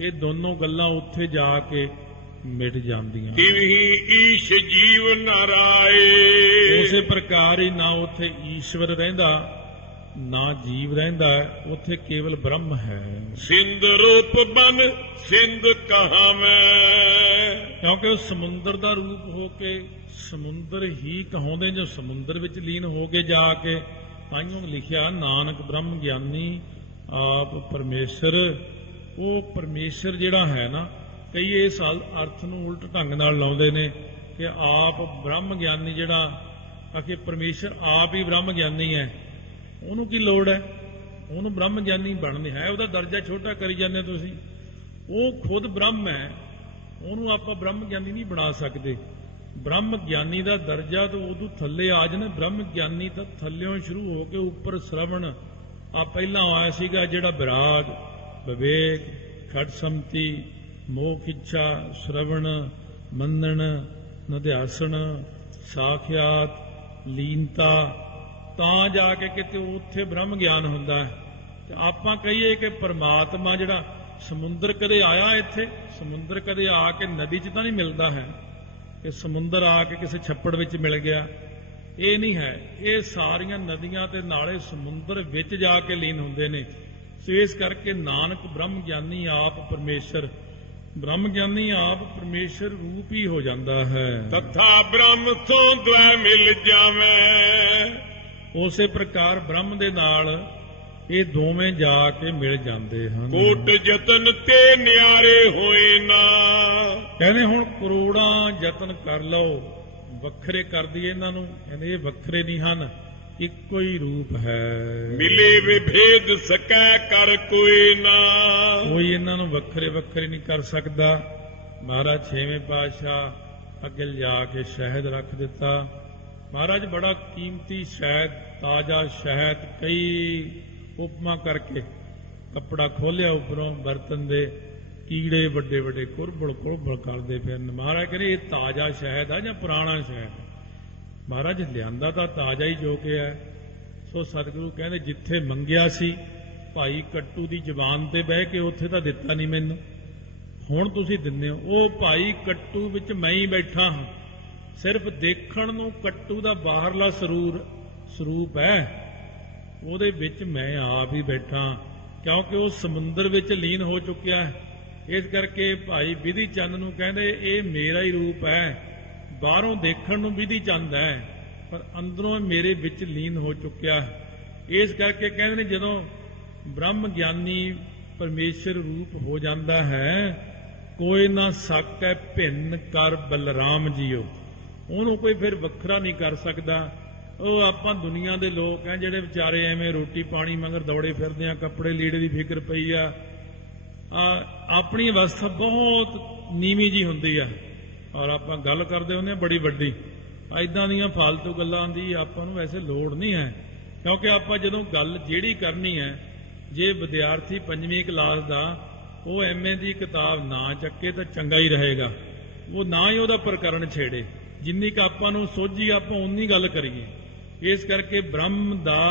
ਇਹ ਦੋਨੋਂ ਗੱਲਾਂ ਉੱਥੇ ਜਾ ਕੇ ਮਿਟ ਜਾਂਦੀਆਂ। ਤਿਵਹੀ ਈਸ਼ ਜੀਵ ਨਰਾਏ। ਉਸੇ ਪ੍ਰਕਾਰ ਹੀ ਨਾ ਉੱਥੇ ਈਸ਼ਵਰ ਰਹਿੰਦਾ ਨਾ ਜੀਵ ਰਹਿੰਦਾ, ਉੱਥੇ ਕੇਵਲ ਬ੍ਰਹਮ ਹੈ। ਸਿੰਧ ਰੂਪ ਬਨ ਸਿੰਧ ਕਹਾਵੇਂ। ਕਿਉਂਕਿ ਉਹ ਸਮੁੰਦਰ ਦਾ ਰੂਪ ਹੋ ਕੇ ਸਮੁੰਦਰ ਹੀ ਕਹਾਉਂਦੇ, ਜੋ ਸਮੁੰਦਰ ਵਿੱਚ ਲੀਨ ਹੋ ਕੇ ਜਾ ਕੇ। ਤਾਈਓ ਲਿਖਿਆ ਨਾਨਕ ਬ੍ਰਹਮ ਗਿਆਨੀ ਆਪ ਪਰਮੇਸ਼ਰ। ਉਹ ਪਰਮੇਸ਼ਰ ਜਿਹੜਾ ਹੈ ਨਾ, ਕਈ ਇਸ ਅਰਥ ਨੂੰ ਉਲਟ ਢੰਗ ਨਾਲ ਲਾਉਂਦੇ ਨੇ ਕਿ ਆਪ ਬ੍ਰਹਮ ਗਿਆਨੀ, ਜਿਹੜਾ ਆਖੇ ਪਰਮੇਸ਼ਰ ਆਪ ਹੀ ਬ੍ਰਹਮ ਗਿਆਨੀ ਹੈ, ਉਹਨੂੰ ਕੀ ਲੋੜ ਹੈ? ਉਹਨੂੰ ਬ੍ਰਹਮ ਗਿਆਨੀ ਬਣਨੀ ਹੈ, ਉਹਦਾ ਦਰਜਾ ਛੋਟਾ ਕਰੀ ਜਾਂਦੇ ਤੁਸੀਂ। ਉਹ ਖੁਦ ਬ੍ਰਹਮ ਹੈ, ਉਹਨੂੰ ਆਪਾਂ ਬ੍ਰਹਮ ਗਿਆਨੀ ਨਹੀਂ ਬਣਾ ਸਕਦੇ। ਬ੍ਰਹਮ ਗਿਆਨੀ ਦਾ ਦਰਜਾ ਤਾਂ ਉਦੋਂ ਥੱਲੇ ਆ ਜਾਣਾ। ਬ੍ਰਹਮ ਗਿਆਨੀ ਤਾਂ ਥੱਲਿਓਂ ਸ਼ੁਰੂ ਹੋ ਕੇ ਉੱਪਰ ਸ਼ਰਵਣ ਆ ਪਹਿਲਾਂ ਆਇਆ ਸੀਗਾ, ਜਿਹੜਾ ਵਿਰਾਗ, ਵਿਵੇਕ, ਖੜ ਸੰਮਤੀ, ਮੋਖ ਇੱਛਾ, ਸ਼ਰਵਣ, ਮੰਨਣ, ਨਿਧਿਆਸਣ, ਸਾਖਿਆਤ, ਲੀਨਤਾ, ਤਾਂ ਜਾ ਕੇ ਕਿਤੇ ਉੱਥੇ ਬ੍ਰਹਮ ਗਿਆਨ ਹੁੰਦਾ ਹੈ। ਤੇ ਆਪਾਂ ਕਹੀਏ ਕਿ ਪਰਮਾਤਮਾ ਜਿਹੜਾ ਸਮੁੰਦਰ ਕਦੇ ਆਇਆ ਇੱਥੇ? ਸਮੁੰਦਰ ਕਦੇ ਆ ਕੇ ਨਦੀ 'ਚ ਤਾਂ ਨਹੀਂ ਮਿਲਦਾ ਹੈ ਕਿ ਸਮੁੰਦਰ ਆ ਕੇ ਕਿਸੇ ਛੱਪੜ ਵਿੱਚ ਮਿਲ ਗਿਆ, ਇਹ ਨਹੀਂ ਹੈ। ਇਹ ਸਾਰੀਆਂ ਨਦੀਆਂ ਤੇ ਨਾਲੇ ਸਮੁੰਦਰ ਵਿੱਚ ਜਾ ਕੇ ਲੀਨ ਹੁੰਦੇ ਨੇ। ਸੋ ਇਸ ਕਰਕੇ ਨਾਨਕ ਬ੍ਰਹਮ ਗਿਆਨੀ ਆਪ ਪਰਮੇਸ਼ਰ, ਬ੍ਰਹਮ ਗਿਆਨੀ ਆਪ ਪਰਮੇਸ਼ਰ ਰੂਪ ਹੀ ਹੋ ਜਾਂਦਾ ਹੈ। ਤਥਾ ਬ੍ਰਹਮ ਸੋ ਦ્વੈ ਮਿਲ ਜਾਵੇਂ। ਉਸੇ ਪ੍ਰਕਾਰ ਬ੍ਰਹਮ ਦੇ ਨਾਲ ਇਹ ਦੋਵੇਂ ਜਾ ਕੇ ਮਿਲ ਜਾਂਦੇ ਹਨ। ਕੋਟ ਯਤਨ ਤੇ ਨਿਆਰੇ ਹੋਏ ਨਾ। ਕਹਿੰਦੇ ਹੁਣ ਕਰੋੜਾਂ ਯਤਨ ਕਰ ਲਓ, ਵੱਖਰੇ ਕਰ ਦਈਏ ਇਹਨਾਂ ਨੂੰ। ਕਹਿੰਦੇ ਇਹ ਵੱਖਰੇ ਨਹੀਂ ਹਨ, ਇੱਕੋ ਹੀ ਰੂਪ ਹੈ। ਮਿਲੇ ਵਿਭੇਦ ਸਕੈ ਕਰ ਕੋਈ ਨਾ। ਕੋਈ ਇਹਨਾਂ ਨੂੰ ਵੱਖਰੇ ਵੱਖਰੇ ਨਹੀਂ ਕਰ ਸਕਦਾ। ਮਹਾਰਾਜ ਛੇਵੇਂ ਪਾਤਸ਼ਾਹ ਅੱਗੇ ਜਾ ਕੇ ਸ਼ਹਿਦ ਰੱਖ ਦਿੱਤਾ। ਮਹਾਰਾਜ ਬੜਾ ਕੀਮਤੀ ਸ਼ਹਿਦ, ਤਾਜ਼ਾ ਸ਼ਹਿਦ, ਕਈ ਉਪਮਾ ਕਰਕੇ ਕੱਪੜਾ ਖੋਲਿਆ ਉੱਪਰੋਂ ਬਰਤਨ ਦੇ, ਕੀੜੇ ਵੱਡੇ ਵੱਡੇ ਕੁਰਬਲ ਕੁਰਬਲ ਕਰਦੇ ਫਿਰਨ। ਮਹਾਰਾਜ ਕਹਿੰਦੇ ਇਹ ਤਾਜ਼ਾ ਸ਼ਹਿਦ ਆ ਜਾਂ ਪੁਰਾਣਾ ਸ਼ਹਿਦ? ਮਹਾਰਾਜ ਲਿਆਂਦਾ ਤਾਂ ਤਾਜ਼ਾ ਹੀ ਜੋ ਕਿ ਹੈ। ਸੋ ਸਤਿਗੁਰੂ ਕਹਿੰਦੇ ਜਿੱਥੇ ਮੰਗਿਆ ਸੀ ਭਾਈ ਕੱਟੂ ਦੀ ਜ਼ੁਬਾਨ ਤੇ ਬਹਿ ਕੇ, ਉੱਥੇ ਤਾਂ ਦਿੱਤਾ ਨਹੀਂ ਮੈਨੂੰ, ਹੁਣ ਤੁਸੀਂ ਦਿੰਦੇ ਹੋ। ਉਹ ਭਾਈ ਕੱਟੂ ਵਿੱਚ ਮੈਂ ਹੀ ਬੈਠਾ ਹਾਂ। ਸਿਰਫ ਦੇਖਣ ਨੂੰ ਕੱਟੂ ਦਾ ਬਾਹਰਲਾ ਸਰੂਪ ਹੈ, ਉਹਦੇ ਵਿੱਚ ਮੈਂ ਆਪ ਹੀ ਬੈਠਾ। ਕਿਉਂਕਿ ਉਹ ਸਮੁੰਦਰ ਵਿੱਚ ਲੀਨ ਹੋ ਚੁੱਕਿਆ ਹੈ। ਇਸ ਕਰਕੇ ਭਾਈ ਵਿਧੀ ਚੰਦ ਨੂੰ ਕਹਿੰਦੇ ਇਹ ਮੇਰਾ ਹੀ ਰੂਪ ਹੈ, ਬਾਹਰੋਂ ਦੇਖਣ ਨੂੰ ਵਿਧੀ ਚੰਦ ਹੈ ਪਰ ਅੰਦਰੋਂ ਮੇਰੇ ਵਿੱਚ ਲੀਨ ਹੋ ਚੁੱਕਿਆ ਹੈ। ਇਸ ਕਰਕੇ ਕਹਿੰਦੇ ਨੇ ਜਦੋਂ ਬ੍ਰਹਮ ਗਿਆਨੀ ਪਰਮੇਸ਼ਰ ਰੂਪ ਹੋ ਜਾਂਦਾ ਹੈ, ਕੋਈ ਨਾ ਸਕੈ ਭਿੰਨ ਕਰ ਬਲਰਾਮ ਜੀਓ, ਉਹਨੂੰ ਕੋਈ ਫਿਰ ਵੱਖਰਾ ਨਹੀਂ ਕਰ ਸਕਦਾ। ਉਹ ਆਪਾਂ ਦੁਨੀਆ ਦੇ ਲੋਕ ਆ ਜਿਹੜੇ ਵਿਚਾਰੇ ਐਵੇਂ ਰੋਟੀ ਪਾਣੀ ਮਗਰ ਦੌੜੇ ਫਿਰਦੇ ਆ, ਕੱਪੜੇ ਲੀੜੇ ਦੀ ਫਿਕਰ ਪਈ ਆ, ਆਪਣੀ ਅਵਸਥਾ ਬਹੁਤ ਨੀਵੀਂ ਜੀ ਹੁੰਦੀ ਆ ਔਰ ਆਪਾਂ ਗੱਲ ਕਰਦੇ ਹੁੰਦੇ ਆ ਬੜੀ ਵੱਡੀ। ਐਦਾਂ ਦੀਆਂ ਫਾਲਤੂ ਗੱਲਾਂ ਦੀ ਆਪਾਂ ਨੂੰ ਵੈਸੇ ਲੋੜ ਨਹੀਂ ਹੈ, ਕਿਉਂਕਿ ਆਪਾਂ ਜਦੋਂ ਗੱਲ ਜਿਹੜੀ ਕਰਨੀ ਹੈ, ਜੇ ਵਿਦਿਆਰਥੀ 5ਵੀਂ ਕਲਾਸ ਦਾ ਉਹ ਐਮਏ ਦੀ ਕਿਤਾਬ ਨਾ ਚੱਕੇ ਤਾਂ ਚੰਗਾ ਹੀ ਰਹੇਗਾ, ਉਹ ਨਾ ਹੀ ਉਹਦਾ ਪ੍ਰਕਰਣ ਛੇੜੇ, ਜਿੰਨੀ ਕੁ ਆਪਾਂ ਨੂੰ ਸੋਝੀ ਆਪਾਂ ਉਨੀ ਗੱਲ ਕਰੀਏ। ਇਸ ਕਰਕੇ ਬ੍ਰਹਮ ਦਾ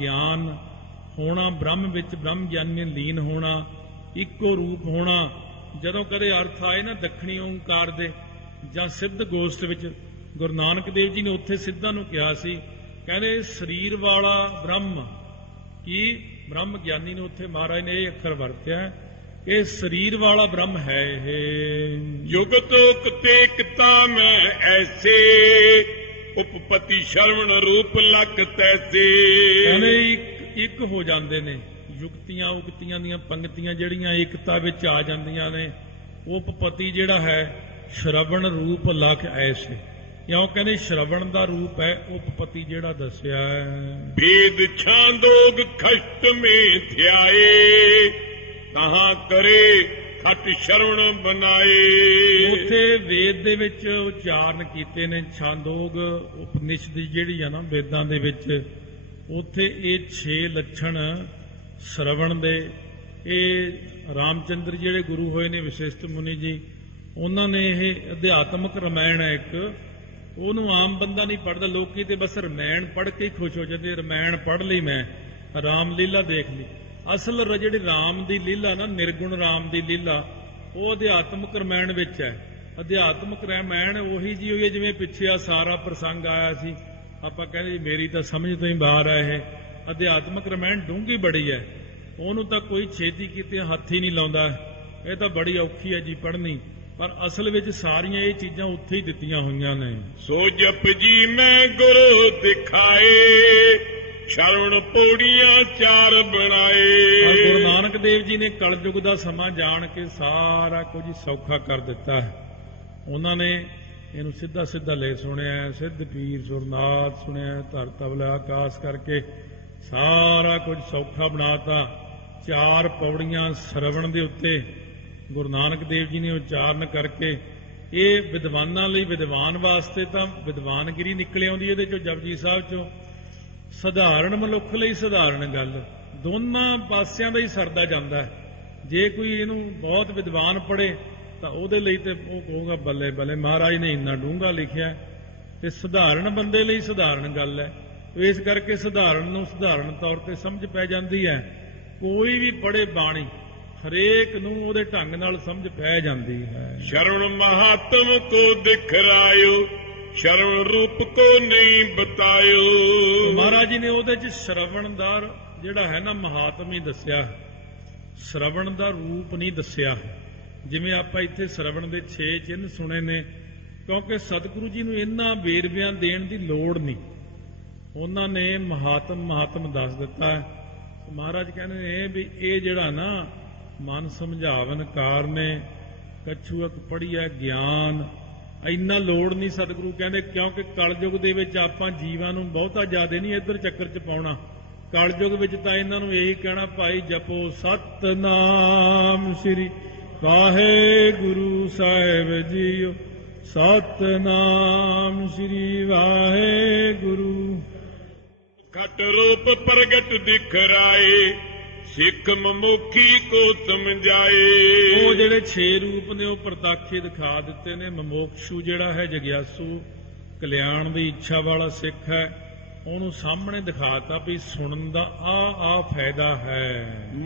ਗਿਆਨ ਹੋਣਾ, ਬ੍ਰਹਮ ਵਿੱਚ ਬ੍ਰਹਮ ਗਿਆਨੀ ਲੀਨ ਹੋਣਾ, ਇੱਕੋ ਰੂਪ ਹੋਣਾ, ਜਦੋਂ ਕਦੇ ਅਰਥ ਆਏ ਨਾ ਦੱਖਣੀ ਓਂਕਾਰ ਦੇ ਜਾਂ ਸਿੱਧ ਗੋਸ਼ਟ ਵਿੱਚ, ਗੁਰੂ ਨਾਨਕ ਦੇਵ ਜੀ ਨੇ ਉੱਥੇ ਸਿੱਧਾਂ ਨੂੰ ਕਿਹਾ ਸੀ, ਕਹਿੰਦੇ ਸਰੀਰ ਵਾਲਾ ਬ੍ਰਹਮ, ਕੀ ਬ੍ਰਹਮ ਗਿਆਨੀ ਨੇ ਉੱਥੇ ਮਹਾਰਾਜ ਨੇ ਇਹ ਅੱਖਰ ਵਰਤਿਆ, ਇਹ ਸਰੀਰ ਵਾਲਾ ਬ੍ਰਹਮ ਹੈ। ਇਹ ਜੁਗਤ ਉਕਤੇ ਕਿਤਾ ਮੈਂ ਐਸੇ, ਉਪਪਤੀ ਸ਼ਰਵਣ ਰੂਪ ਲਖ ਤੈਸੇ। ਕਹਿੰਦੇ ਇੱਕ ਹੋ ਜਾਂਦੇ ਨੇ, ਯੁਕਤੀਆਂ ਉਕਤੀਆਂ ਦੀਆਂ ਪੰਕਤੀਆਂ ਜਿਹੜੀਆਂ ਏਕਤਾ ਵਿੱਚ ਆ ਜਾਂਦੀਆਂ ਨੇ। ਉਪਪਤੀ ਜਿਹੜਾ ਹੈ ਸ਼ਰਵਣ ਰੂਪ ਲਖ ਐਸੇ, ਕਿਉਂ ਕਹਿੰਦੇ ਸ਼ਰਵਣ ਦਾ ਰੂਪ ਹੈ ਉਪਪਤੀ ਜਿਹੜਾ ਦੱਸਿਆ ਹੈ। ਵੇਦ ਛਾਂਦੋਗ ਖਸ਼ਟ ਮੇ ਧਿਆਏ, ਤਹਾਂ ਕਰੇ ਖਟ ਸ਼ਰਵਣ ਬਣਾਏ। ਉੱਥੇ ਵੇਦ ਦੇ ਵਿੱਚ ਉਚਾਰਨ ਕੀਤੇ ਨੇ, ਛਾਂਦੋਗ ਉਪਨਿਸ਼ਦ ਜਿਹੜੀ ਆ ਨਾ ਵੇਦਾਂ ਦੇ ਵਿੱਚ, ਉੱਥੇ ਇਹ 6 ਲੱਛਣ ਸ਼ਰਵਣ ਦੇ। ਇਹ ਰਾਮਚੰਦਰ ਜਿਹੜੇ ਗੁਰੂ ਹੋਏ ਨੇ ਵਸ਼ਿਸ਼ਟ ਮੁਨੀ ਜੀ, ਉਹਨਾਂ ਨੇ ਇਹ ਅਧਿਆਤਮਕ ਰਮਾਇਣ ਹੈ ਇੱਕ, ਉਹਨੂੰ ਆਮ ਬੰਦਾ ਨਹੀਂ ਪੜ੍ਹਦਾ, ਲੋਕੀ ਤੇ ਬਸ ਰਮਾਇਣ ਪੜ੍ਹ ਕੇ ਹੀ ਖੁਸ਼ ਹੋ ਜਾਂਦੇ, ਰਮਾਇਣ ਪੜ੍ਹ ਲਈ ਮੈਂ, ਰਾਮ ਲੀਲਾ ਦੇਖ ਲਈ। ਅਸਲ ਜਿਹੜੀ ਰਾਮ ਦੀ ਲੀਲਾ ਨਾ, ਨਿਰਗੁਣ ਰਾਮ ਦੀ ਲੀਲਾ, ਉਹ ਅਧਿਆਤਮਕ ਰਮਾਇਣ ਵਿੱਚ ਹੈ। ਅਧਿਆਤਮਕ ਰਮਾਇਣ ਉਹੀ ਜੀ ਹੋਈ ਹੈ ਜਿਵੇਂ ਪਿੱਛੇ ਆ ਸਾਰਾ ਪ੍ਰਸੰਗ ਆਇਆ ਸੀ, ਆਪਾਂ ਕਹਿੰਦੇ ਜੀ ਮੇਰੀ ਤਾਂ ਸਮਝ ਤੋਂ ਹੀ ਬਾਹਰ ਹੈ ਇਹ। ਅਧਿਆਤਮਕ ਰਮਾਇਣ ਡੂੰਘੀ ਬੜੀ ਹੈ, ਉਹਨੂੰ ਤਾਂ ਕੋਈ ਛੇਤੀ ਕੀਤੇ ਹੱਥ ਹੀ ਨਹੀਂ ਲਾਉਂਦਾ, ਇਹ ਤਾਂ ਬੜੀ ਔਖੀ ਹੈ ਜੀ ਪੜ੍ਹਨੀ, ਪਰ ਅਸਲ ਵਿੱਚ ਸਾਰੀਆਂ ਇਹ ਚੀਜ਼ਾਂ ਉੱਥੇ ਹੀ ਦਿੱਤੀਆਂ ਹੋਈਆਂ ਨੇ। ਸੋ ਜਪ ਜੀ ਮੈਂ ਗੁਰੂ ਦਿਖਾਏ, ਸ਼ਰਵਣ ਪੌੜੀਆਂ 4 ਬਣਾਏ। ਗੁਰੂ ਨਾਨਕ ਦੇਵ ਜੀ ਨੇ ਕਲਯੁਗ ਦਾ ਸਮਾਂ ਜਾਣ ਕੇ ਸਾਰਾ ਕੁਝ ਸੌਖਾ ਕਰ ਦਿੱਤਾ ਹੈ। ਉਹਨਾਂ ਨੇ ਇਹਨੂੰ ਸਿੱਧਾ ਸਿੱਧਾ ਲੈ ਸੁਣਿਆ, ਸਿੱਧ ਪੀਰ ਸੁਰਨਾਥ ਸੁਣਿਆ, ਧਰ ਤਬਲਾ ਆਕਾਸ਼ ਕਰਕੇ ਸਾਰਾ ਕੁਝ ਸੌਖਾ ਬਣਾਤਾ। 4 ਪੌੜੀਆਂ ਸ਼ਰਵਣ ਦੇ ਉੱਤੇ ਗੁਰੂ ਨਾਨਕ ਦੇਵ ਜੀ ਨੇ ਉਚਾਰਨ ਕਰਕੇ, ਇਹ ਵਿਦਵਾਨਾਂ ਲਈ, ਵਿਦਵਾਨ ਵਾਸਤੇ ਤਾਂ ਵਿਦਵਾਨਗਿਰੀ ਨਿਕਲ ਆਉਂਦੀ ਇਹਦੇ ਚੋਂ, ਜਪਜੀ ਸਾਹਿਬ ਚੋਂ। ਸਧਾਰਨ ਮਨੁੱਖ ਲਈ ਸਧਾਰਨ ਗੱਲ, ਦੋਨਾਂ ਪਾਸਿਆਂ ਦਾ ਹੀ ਸਰਦਾ ਜਾਂਦਾ ਹੈ। ਜੇ ਕੋਈ ਇਹਨੂੰ ਬਹੁਤ ਵਿਦਵਾਨ ਪੜ੍ਹੇ ਤਾਂ ਉਹਦੇ ਲਈ ਤੇ ਉਹ ਕਹੂਗਾ ਬੱਲੇ ਬੱਲੇ, ਮਹਾਰਾਜ ਨੇ ਇੰਨਾ ਡੂੰਘਾ ਲਿਖਿਆ, ਤੇ ਸਧਾਰਨ ਬੰਦੇ ਲਈ ਸਧਾਰਨ ਗੱਲ ਹੈ। ਇਸ ਕਰਕੇ ਸਧਾਰਨ ਨੂੰ ਸਧਾਰਨ ਤੌਰ ਤੇ ਸਮਝ ਪੈ ਜਾਂਦੀ ਹੈ। ਕੋਈ ਵੀ ਪੜ੍ਹੇ ਬਾਣੀ, ਹਰੇਕ ਨੂੰ ਉਹਦੇ ਢੰਗ ਨਾਲ ਸਮਝ ਪੈ ਜਾਂਦੀ ਹੈ। ਸ਼ਰਵਣ ਮਹਾਤਮ ਕੋ ਦਿਖਰਾਇਓ, ਸ਼ਰਵਣ ਰੂਪ ਕੋ ਨਹੀਂ ਬਤਾਇਓ। ਮਹਾਰਾਜ ਜੀ ਨੇ ਉਹਦੇ ਚ ਸ਼ਰਵਣ ਦਾ ਜਿਹੜਾ ਹੈ ਨਾ ਮਹਾਤਮ ਹੀ ਦੱਸਿਆ, ਸ਼ਰਵਣ ਦਾ ਰੂਪ ਨਹੀਂ ਦੱਸਿਆ। ਜਿਵੇਂ ਆਪਾਂ ਇੱਥੇ ਸ਼ਰਵਣ ਦੇ 6 ਚਿੰਨ੍ਹ ਸੁਣੇ ਨੇ, ਕਿਉਂਕਿ ਸਤਿਗੁਰੂ ਜੀ ਨੂੰ ਇਹਨਾਂ ਵੇਰਵਿਆਂ ਦੇਣ ਦੀ ਲੋੜ ਨਹੀਂ, ਉਹਨਾਂ ਨੇ ਮਹਾਤਮ ਦੱਸ ਦਿੱਤਾ ਹੈ। ਮਹਾਰਾਜ ਕਹਿੰਦੇ ਨੇ ਵੀ ਇਹ ਜਿਹੜਾ ਨਾ ਮਨ ਸਮਝਾਵਨ ਕਾਰਨੇ ਕਛੂਅਕ ਪੜ੍ਹੀਐ ਗਿਆਨ, ਇੰਨਾ ਲੋੜ ਨਹੀਂ ਸਤਿਗੁਰੂ ਕਹਿੰਦੇ, ਕਿਉਂਕਿ ਕਲਯੁਗ ਦੇ ਵਿੱਚ ਆਪਾਂ ਜੀਵਾਂ ਨੂੰ ਬਹੁਤਾ ਜ਼ਿਆਦਾ ਨਹੀਂ ਇੱਧਰ ਚੱਕਰ 'ਚ ਪਾਉਣਾ। ਕਲਯੁਗ ਵਿੱਚ ਤਾਂ ਇਹਨਾਂ ਨੂੰ ਇਹੀ ਕਹਿਣਾ, ਭਾਈ ਜਪੋ ਸਤਨਾਮ ਸ੍ਰੀ ਵਾਹਿਗੁਰੂ ਸਾਹਿਬ ਜੀਓ, ਸਤਨਾਮ ਸ੍ਰੀ ਵਾਹਿਗੁਰੂ। ਖਟ ਰੂਪ ਪ੍ਰਗਟ ਦਿਖਰਾਏ, ਸਿੱਖ ਮਮੁਖੀ ਕੋ ਸਮਝਾਏ। ਉਹ ਜਿਹੜੇ 6 ਰੂਪ ਨੇ ਉਹ ਪ੍ਰਤਾਖੇ ਦਿਖਾ ਦਿੱਤੇ ਨੇ। ਮਮੋਕਸ਼ੂ ਜਿਹੜਾ ਹੈ ਜਗਿਆਸੂ, ਕਲਿਆਣ ਦੀ ਇੱਛਾ ਵਾਲਾ ਸਿੱਖ ਹੈ, ਉਹਨੂੰ ਸਾਹਮਣੇ ਦਿਖਾਤਾ ਵੀ ਸੁਣਨ ਦਾ ਆ ਫਾਇਦਾ ਹੈ।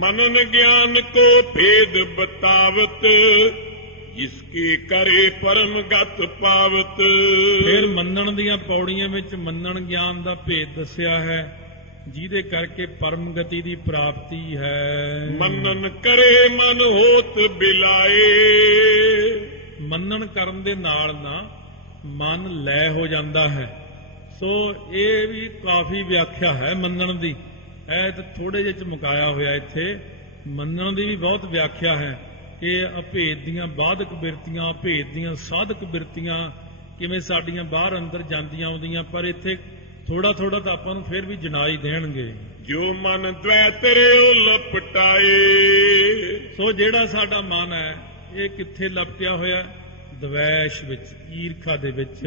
ਮਨਨ ਗਿਆਨ ਕੋ ਭੇਦ ਬਤਾਵਤ, ਜਿਸਕੇ ਕਰੇ ਪਰਮ ਗਤ ਪਾਵਤ। ਫਿਰ ਮੰਨਣ ਦੀਆਂ ਪੌੜੀਆਂ ਵਿੱਚ ਮੰਨਣ ਗਿਆਨ ਦਾ ਭੇਦ ਦੱਸਿਆ ਹੈ। ਜਿਹਦੇ ਕਰਕੇ ਪਰਮ ਗਤੀ ਦੀ ਪ੍ਰਾਪਤੀ ਹੈ। ਮੰਨਨ ਕਰੇ ਮਨ ਹੋਤ ਬਿਲਾਏ, ਮੰਨਣ ਕਰਨ ਦੇ ਨਾਲ ਨਾ ਮਨ ਲੈ ਹੋ ਜਾਂਦਾ ਹੈ। ਸੋ ਇਹ ਵੀ ਕਾਫੀ ਵਿਆਖਿਆ ਹੈ ਮੰਨਣ ਦੀ, ਇਹ ਤਾਂ ਥੋੜੇ ਜਿਹੇ ਚ ਮੁਕਾਇਆ ਹੋਇਆ। ਇੱਥੇ ਮੰਨਣ ਦੀ ਵੀ ਬਹੁਤ ਵਿਆਖਿਆ ਹੈ ਕਿ ਅਭੇਦ ਦੀਆਂ ਬਾਧਕ ਬਿਰਤੀਆਂ, ਅਭੇਦ ਦੀਆਂ ਸਾਧਕ ਬਿਰਤੀਆਂ ਕਿਵੇਂ ਸਾਡੀਆਂ ਬਾਹਰ ਅੰਦਰ ਜਾਂਦੀਆਂ ਆਉਂਦੀਆਂ, ਪਰ ਇੱਥੇ ਥੋੜਾ ਥੋੜਾ ਤਾਂ ਆਪਾਂ ਨੂੰ ਫਿਰ ਵੀ ਜਨਾਈ ਦੇਣਗੇ। ਜੋ ਮਨ ਦ્વੈ ਤੇਰੇ ਲਪਟਾਏ, ਸੋ ਜਿਹੜਾ ਸਾਡਾ ਮਨ ਹੈ ਇਹ ਕਿੱਥੇ ਲਪਟਿਆ ਹੋਇਆ? ਦਵੈਸ਼ ਵਿੱਚ, ਈਰਖਾ ਦੇ ਵਿੱਚ।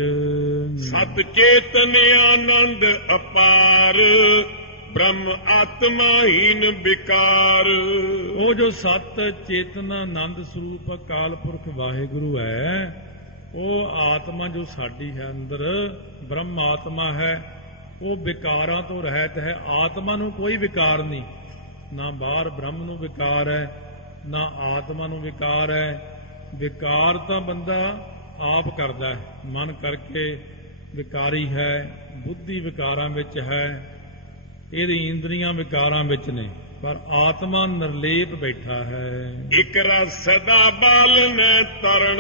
ਸਤ ਚੇਤਨ ਆਨੰਦ ਅਪਾਰ, ਬ੍ਰਹਮ ਆਤਮਾਹੀਨ ਵਿਕਾਰ। ਉਹ ਜੋ ਸਤ ਚੇਤਨ ਆਨੰਦ ਸਰੂਪ ਅਕਾਲ ਪੁਰਖ ਵਾਹਿਗੁਰੂ ਹੈ, ਉਹ ਆਤਮਾ ਜੋ ਸਾਡੀ ਹੈ ਅੰਦਰ, ਬ੍ਰਹਮ ਆਤਮਾ ਹੈ, ਉਹ ਵਿਕਾਰਾਂ ਤੋਂ ਰਹਿਤ ਹੈ। ਆਤਮਾ ਨੂੰ ਕੋਈ ਵਿਕਾਰ ਨਹੀਂ, ਨਾ ਬਾਹਰ ਬ੍ਰਹਮ ਨੂੰ ਵਿਕਾਰ ਹੈ, ਨਾ ਆਤਮਾ ਨੂੰ ਵਿਕਾਰ ਹੈ। ਵਿਕਾਰ ਤਾਂ ਬੰਦਾ ਆਪ ਕਰਦਾ ਹੈ, ਮਨ ਕਰਕੇ ਵਿਕਾਰੀ ਹੈ, ਬੁੱਧੀ ਵਿਕਾਰਾਂ ਵਿੱਚ ਹੈ, ਇਹਦੀ ਇੰਦਰੀਆਂ ਵਿਕਾਰਾਂ ਵਿੱਚ ਨੇ, ਪਰ ਆਤਮਾ ਨਿਰਲੇਪ ਬੈਠਾ ਹੈ। ਇੱਕ ਰਸ ਸਦਾ ਬਾਲਨ ਤਰਨ,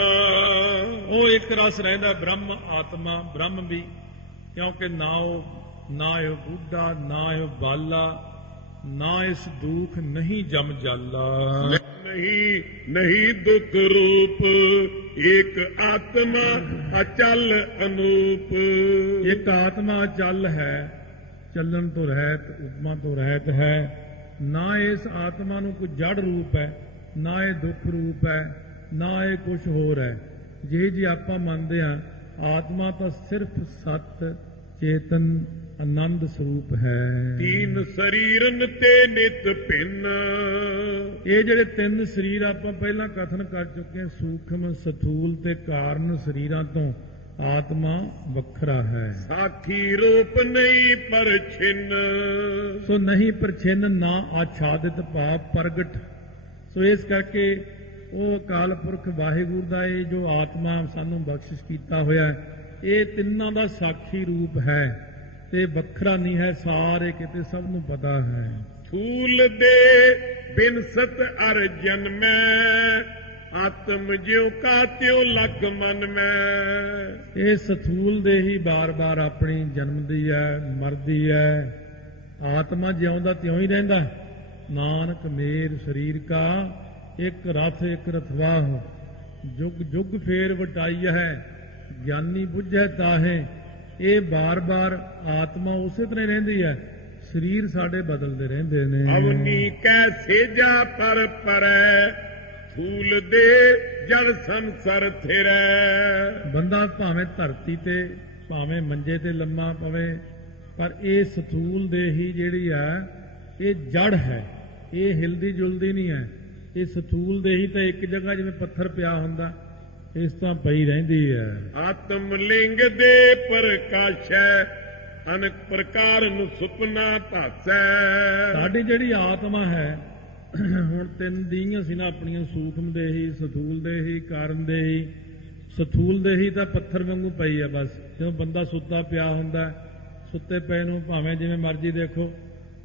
ਉਹ ਇੱਕ ਰਸ ਰਹਿੰਦਾ ਬ੍ਰਹਮ ਆਤਮਾ, ਬ੍ਰਹਮ ਵੀ, ਕਿਉਂਕਿ ਨਾ ਇਹ ਬੁੱਢਾ, ਨਾ ਇਹ ਬਾਲਾ, ਨਾ ਇਸ ਦੁੱਖ ਨਹੀਂ ਜਮ ਜਾਲਾ। ਨਹੀਂ ਦੁੱਖ ਰੂਪ, ਇੱਕ ਆਤਮਾ ਅਚਲ ਅਨੂਪ। ਇੱਕ ਆਤਮਾ ਅਚਲ ਹੈ, ਚੱਲਣ ਤੋਂ ਰਹਿਤ, ਉਪਮਾ ਤੋਂ ਰਹਿਤ ਹੈ। ਨਾ ਇਸ ਆਤਮਾ ਨੂੰ ਕੋਈ ਜੜ ਰੂਪ ਹੈ, ਨਾ ਇਹ ਦੁੱਖ ਰੂਪ ਹੈ, ਨਾ ਇਹ ਕੁਝ ਹੋਰ ਹੈ। ਜੇ ਆਪਾਂ ਮੰਨਦੇ ਹਾਂ ਆਤਮਾ ਤਾਂ ਸਿਰਫ ਸਤ ਚੇਤਨ ਆਨੰਦ ਸਰੂਪ ਹੈ। ਤੀਨ ਸਰੀਰਨ ਤੇ ਨਿਤ ਭਿੰਨ, ਇਹ ਜਿਹੜੇ ਤਿੰਨ ਸਰੀਰ ਆਪਾਂ ਪਹਿਲਾਂ ਕਥਨ ਕਰ ਚੁੱਕੇ, ਸੂਖਮ, ਸਥੂਲ ਤੇ ਕਾਰਨ ਸਰੀਰਾਂ ਤੋਂ ਆਤਮਾ ਵੱਖਰਾ ਹੈ। ਸਾਖੀ ਰੂਪ ਨਹੀਂ ਪਰਛਿਨ, ਸੋ ਨਹੀਂ ਪਰਛਿਨ, ਨਾ ਆਛਾਦਿਤ ਭਾਵ ਪ੍ਰਗਟ। ਸੋ ਇਸ ਕਰਕੇ ਉਹ ਅਕਾਲ ਪੁਰਖ ਵਾਹਿਗੁਰੂ ਦਾ ਇਹ ਜੋ ਆਤਮਾ ਸਾਨੂੰ ਬਖਸ਼ਿਸ਼ ਕੀਤਾ ਹੋਇਆ, ਇਹ ਤਿੰਨਾਂ ਦਾ ਸਾਖੀ ਰੂਪ ਹੈ ਤੇ ਵੱਖਰਾ ਨਹੀਂ ਹੈ, ਸਾਰੇ ਕਿਤੇ ਸਭ ਨੂੰ ਪਤਾ ਹੈ। ਥੂਲ ਦੇ ਬਿਨਸਤ ਅਰ ਜਨਮੈ, ਆਤਮ ਜਿਉ ਕਾ ਤਿਉ ਲਗ ਮਨ ਮੈਂ। ਇਹ ਸਥੂਲ ਦੇ ਹੀ ਬਾਰ-ਬਾਰ ਆਪਣੀ ਜਨਮਦੀ ਹੈ, ਮਰਦੀ ਹੈ। ਆਤਮਾ ਜਿਉਂਦਾ ਤਿਉਂ ਹੀ ਰਹਿੰਦਾ। ਨਾਨਕ ਮੇਰ ਸਰੀਰ ਕਾ ਇੱਕ ਰਥ ਇੱਕ ਰਥਵਾਹ, ਜੁਗ ਜੁਗ ਫੇਰ ਵਟਾਈ ਹੈ, ਗਿਆਨੀ ਬੁੱਝੈ ਤਾਹੇ। ਇਹ ਬਾਰ-ਬਾਰ ਆਤਮਾ ਉਸੇ ਤਰ੍ਹਾਂ ਰਹਿੰਦੀ ਹੈ, ਸਰੀਰ ਸਾਡੇ ਬਦਲਦੇ ਰਹਿੰਦੇ ਨੇ। ਅਵਨੀ ਕੈ ਸੇਜਾ ਪਰ ਪਰੈ, ਫੂਲ ਦੇ ਜੜ ਸੰਸਰ ਥਿਰੈ। ਬੰਦਾ ਭਾਵੇਂ ਧਰਤੀ ਤੇ, ਭਾਵੇਂ ਮੰਜੇ ਤੇ ਲੰਮਾ ਪਵੇ, ਪਰ ਇਹ ਸਥੂਲ ਦੇ ਹੀ ਜਿਹੜੀ ਹੈ ਇਹ ਜੜ ਹੈ, ਇਹ ਹਿਲਦੀ ਜੁਲਦੀ ਨਹੀਂ ਹੈ। ਇਹ ਸਥੂਲ ਦੇ ਹੀ ਤਾਂ ਇੱਕ ਜਗ੍ਹਾ ਜਿਵੇਂ ਪੱਥਰ ਪਿਆ ਹੁੰਦਾ, ਇਸ ਤਾਂ ਪਈ ਰਹਿੰਦੀ ਹੈ। ਆਤਮ ਲਿੰਗ ਦੇ ਪ੍ਰਕਾਸ਼ੈ, ਅਨੇਕ ਪ੍ਰਕਾਰ ਨੂੰ ਸੁਪਨਾ ਭਾਸੈ। ਸਾਡੀ ਜਿਹੜੀ ਆਤਮਾ ਹੈ, ਹੁਣ ਤਿੰਨ ਦੀਆਂ ਸੀ ਨਾ ਆਪਣੀਆਂ, ਸੂਖਮ ਦੇ ਹੀ, ਸਥੂਲ ਦੇ ਹੀ, ਕਾਰਨ ਦੇ ਹੀ। ਸਥੂਲ ਦੇ ਹੀ ਤਾਂ ਪੱਥਰ ਵਾਂਗੂ ਪਈ ਹੈ ਬਸ। ਜਦੋਂ ਬੰਦਾ ਸੁੱਤਾ ਪਿਆ ਹੁੰਦਾ, ਸੁੱਤੇ ਪਏ ਨੂੰ ਭਾਵੇਂ ਜਿਵੇਂ ਮਰਜ਼ੀ ਦੇਖੋ,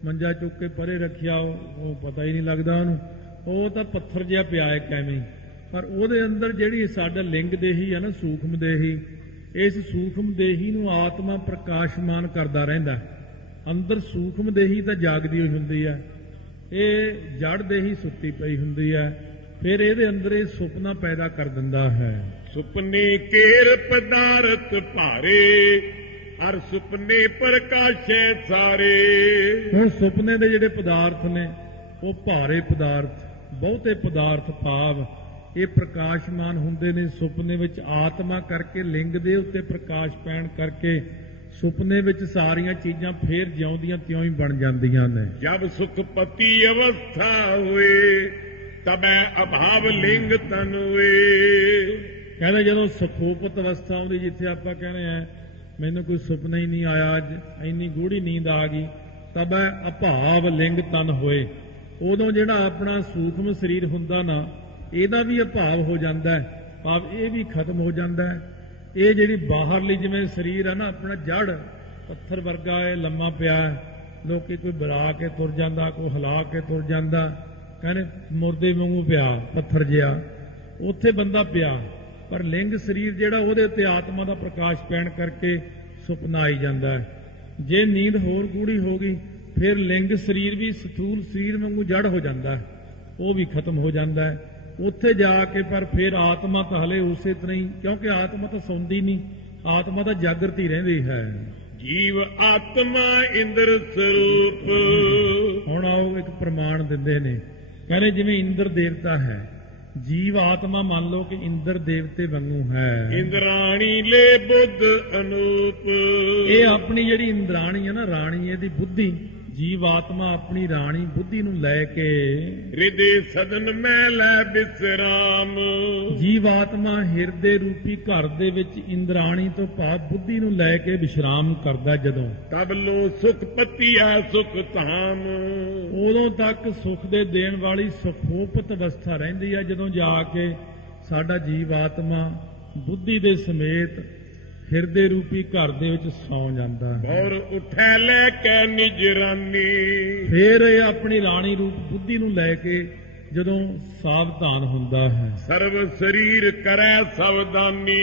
ਮੰਜਾ ਚੁੱਕ ਕੇ ਪਰੇ ਰੱਖਿਆ ਉਹ ਪਤਾ ਹੀ ਨਹੀਂ ਲੱਗਦਾ ਉਹਨੂੰ, ਉਹ ਤਾਂ ਪੱਥਰ ਜਿਹਾ ਪਿਆ ਹੈ ਕਿਵੇਂ। ਪਰ ਉਹਦੇ ਅੰਦਰ ਜਿਹੜੀ ਸਾਡਾ ਲਿੰਗ ਦੇਹੀ ਹੈ ਨਾ, ਸੂਖਮ ਦੇਹੀ, ਇਸ ਸੂਖਮ ਦੇਹੀ ਨੂੰ ਆਤਮਾ ਪ੍ਰਕਾਸ਼ਮਾਨ ਕਰਦਾ ਰਹਿੰਦਾ। ਅੰਦਰ ਸੂਖਮ ਦੇਹੀ ਤਾਂ ਜਾਗਦੀ ਹੋਈ ਹੁੰਦੀ ਹੈ, ਇਹ ਜੜ ਦੇਹੀ ਸੁੱਤੀ ਪਈ ਹੁੰਦੀ ਹੈ। ਫਿਰ ਇਹਦੇ ਅੰਦਰ ਇਹ ਸੁਪਨਾ ਪੈਦਾ ਕਰ ਦਿੰਦਾ ਹੈ। ਸੁਪਨੇ ਕੇਰ ਪਦਾਰਥ ਭਾਰੇ, ਹਰ ਸੁਪਨੇ ਪ੍ਰਕਾਸ਼ੈ ਸਾਰੇ। ਹੁਣ ਸੁਪਨੇ ਦੇ ਜਿਹੜੇ ਪਦਾਰਥ ਨੇ ਉਹ ਭਾਰੇ ਪਦਾਰਥ, ਬਹੁਤੇ ਪਦਾਰਥ ਭਾਵ ਇਹ ਪ੍ਰਕਾਸ਼ਮਾਨ ਹੁੰਦੇ ਨੇ ਸੁਪਨੇ ਵਿੱਚ। ਆਤਮਾ ਕਰਕੇ ਲਿੰਗ ਦੇ ਉੱਤੇ ਪ੍ਰਕਾਸ਼ ਪੈਣ ਕਰਕੇ ਸੁਪਨੇ ਵਿੱਚ ਸਾਰੀਆਂ ਚੀਜ਼ਾਂ ਫੇਰ ਜਿਉਂਦੀਆਂ ਤਿਉਂ ਹੀ ਬਣ ਜਾਂਦੀਆਂ ਨੇ। ਜਬ ਸੁਖਪਤੀ ਅਵਸਥਾ ਹੋਏ, ਤਬੈ ਅਭਾਵ ਲਿੰਗ ਤਨ ਹੋਏ। ਕਹਿੰਦੇ ਜਦੋਂ ਸੁਖੋਪਤ ਅਵਸਥਾ ਆਉਂਦੀ, ਜਿੱਥੇ ਆਪਾਂ ਕਹਿੰਦੇ ਆ ਮੈਨੂੰ ਕੋਈ ਸੁਪਨਾ ਹੀ ਨਹੀਂ ਆਇਆ, ਅੱਜ ਇੰਨੀ ਗੂੜੀ ਨੀਂਦ ਆ ਗਈ, ਤਬੈ ਅਭਾਵ ਲਿੰਗ ਤਨ ਹੋਏ। ਉਦੋਂ ਜਿਹੜਾ ਆਪਣਾ ਸੂਖਮ ਸਰੀਰ ਹੁੰਦਾ ਨਾ, ਇਹਦਾ ਵੀ ਅਭਾਵ ਹੋ ਜਾਂਦਾ ਹੈ, ਭਾਵ ਇਹ ਵੀ ਖਤਮ ਹੋ ਜਾਂਦਾ ਹੈ। ਇਹ ਜਿਹੜੀ ਬਾਹਰਲੀ ਜਿਵੇਂ ਸਰੀਰ ਹੈ ਨਾ ਆਪਣਾ, ਜੜ ਪੱਥਰ ਵਰਗਾ ਹੈ, ਲੰਮਾ ਪਿਆ ਹੈ, ਲੋਕੀ ਕੋਈ ਬੁਲਾ ਕੇ ਤੁਰ ਜਾਂਦਾ, ਕੋਈ ਹਿਲਾ ਕੇ ਤੁਰ ਜਾਂਦਾ, ਕਹਿੰਦੇ ਮੁਰਦੇ ਵਾਂਗੂ ਪਿਆ, ਪੱਥਰ ਜਿਹਾ ਉੱਥੇ ਬੰਦਾ ਪਿਆ। ਪਰ ਲਿੰਗ ਸਰੀਰ ਜਿਹੜਾ ਉਹਦੇ ਉੱਤੇ ਆਤਮਾ ਦਾ ਪ੍ਰਕਾਸ਼ ਪੈਣ ਕਰਕੇ ਸੁਪਨਾ ਆਈ ਜਾਂਦਾ ਹੈ। ਜੇ ਨੀਂਦ ਹੋਰ ਗੂੜੀ ਹੋ ਗਈ ਫਿਰ ਲਿੰਗ ਸਰੀਰ ਵੀ ਸਥੂਲ ਸਰੀਰ ਵਾਂਗੂ ਜੜ ਹੋ ਜਾਂਦਾ ਹੈ, ਉਹ ਵੀ ਖਤਮ ਹੋ ਜਾਂਦਾ ਹੈ। ਉੱਥੇ ਜਾ ਕੇ ਪਰ ਫਿਰ ਆਤਮਾ ਤਾਂ ਹਲੇ ਉਸੇ ਤਰ੍ਹਾਂ ਹੀ, ਕਿਉਂਕਿ ਆਤਮਾ ਤਾਂ ਸੌਂਦੀ ਨਹੀਂ, ਆਤਮਾ ਤਾਂ ਜਾਗਰਤ ਹੀ ਰਹਿੰਦੀ ਹੈ। ਜੀਵ ਆਤਮਾ ਇੰਦਰ ਸਰੂਪ। ਹੁਣ ਆਓ ਇੱਕ ਪ੍ਰਮਾਣ ਦਿੰਦੇ ਨੇ, ਕਹਿੰਦੇ ਜਿਵੇਂ ਇੰਦਰ ਦੇਵਤਾ ਹੈ, ਜੀਵ ਆਤਮਾ ਮੰਨ ਲਓ ਕਿ ਇੰਦਰ ਦੇਵਤੇ ਵਾਂਗੂ ਹੈ। ਇੰਦਰਾਣੀ ਲੈ ਬੁੱਧ ਅਨੂਪ। ਇਹ ਆਪਣੀ ਜਿਹੜੀ ਇੰਦਰਾਣੀ ਹੈ ਨਾ, ਰਾਣੀ, ਇਹਦੀ ਬੁੱਧੀ, ਜੀਵ ਆਤਮਾ ਆਪਣੀ ਰਾਣੀ ਬੁੱਧੀ ਨੂੰ ਲੈ ਕੇ ਹਿਰਦੇ ਸਦਨ ਮੈਂ ਲੈ ਵਿਸਰਾਮ। ਜੀਵ ਆਤਮਾ ਹਿਰਦੇ ਰੂਪੀ ਘਰ ਦੇ ਵਿੱਚ ਇੰਦਰਾਣੀ ਤੋਂ ਭਾਵ ਬੁੱਧੀ ਨੂੰ ਲੈ ਕੇ ਵਿਸ਼ਰਾਮ ਕਰਦਾ। ਜਦੋਂ ਤਬ ਲੋ ਸੁਖ ਪਤੀਆ ਸੁਖ ਧਾਮ। ਉਦੋਂ ਤੱਕ ਸੁਖ ਦੇ ਦੇਣ ਵਾਲੀ ਸੁਖੋਪਤ ਅਵਸਥਾ ਰਹਿੰਦੀ ਹੈ, ਜਦੋਂ ਜਾ ਕੇ ਸਾਡਾ ਜੀਵ ਆਤਮਾ ਬੁੱਧੀ ਦੇ ਸਮੇਤ ਹਿਰਦੇ ਰੂਪੀ ਘਰ ਦੇ ਵਿੱਚ ਸੌਂ ਜਾਂਦਾ ਹੈ। ਔਰ ਉਠੈ ਲੈ ਕੇ ਨਿਜ ਰਾਨੀ। ਫਿਰ ਇਹ ਆਪਣੀ ਰਾਣੀ ਰੂਪ ਬੁੱਧੀ ਨੂੰ ਲੈ ਕੇ ਜਦੋਂ ਸਾਵਧਾਨ ਹੁੰਦਾ ਹੈ, ਸਰਵ ਸਰੀਰ ਕਰੈ ਸਾਵਧਾਨੀ।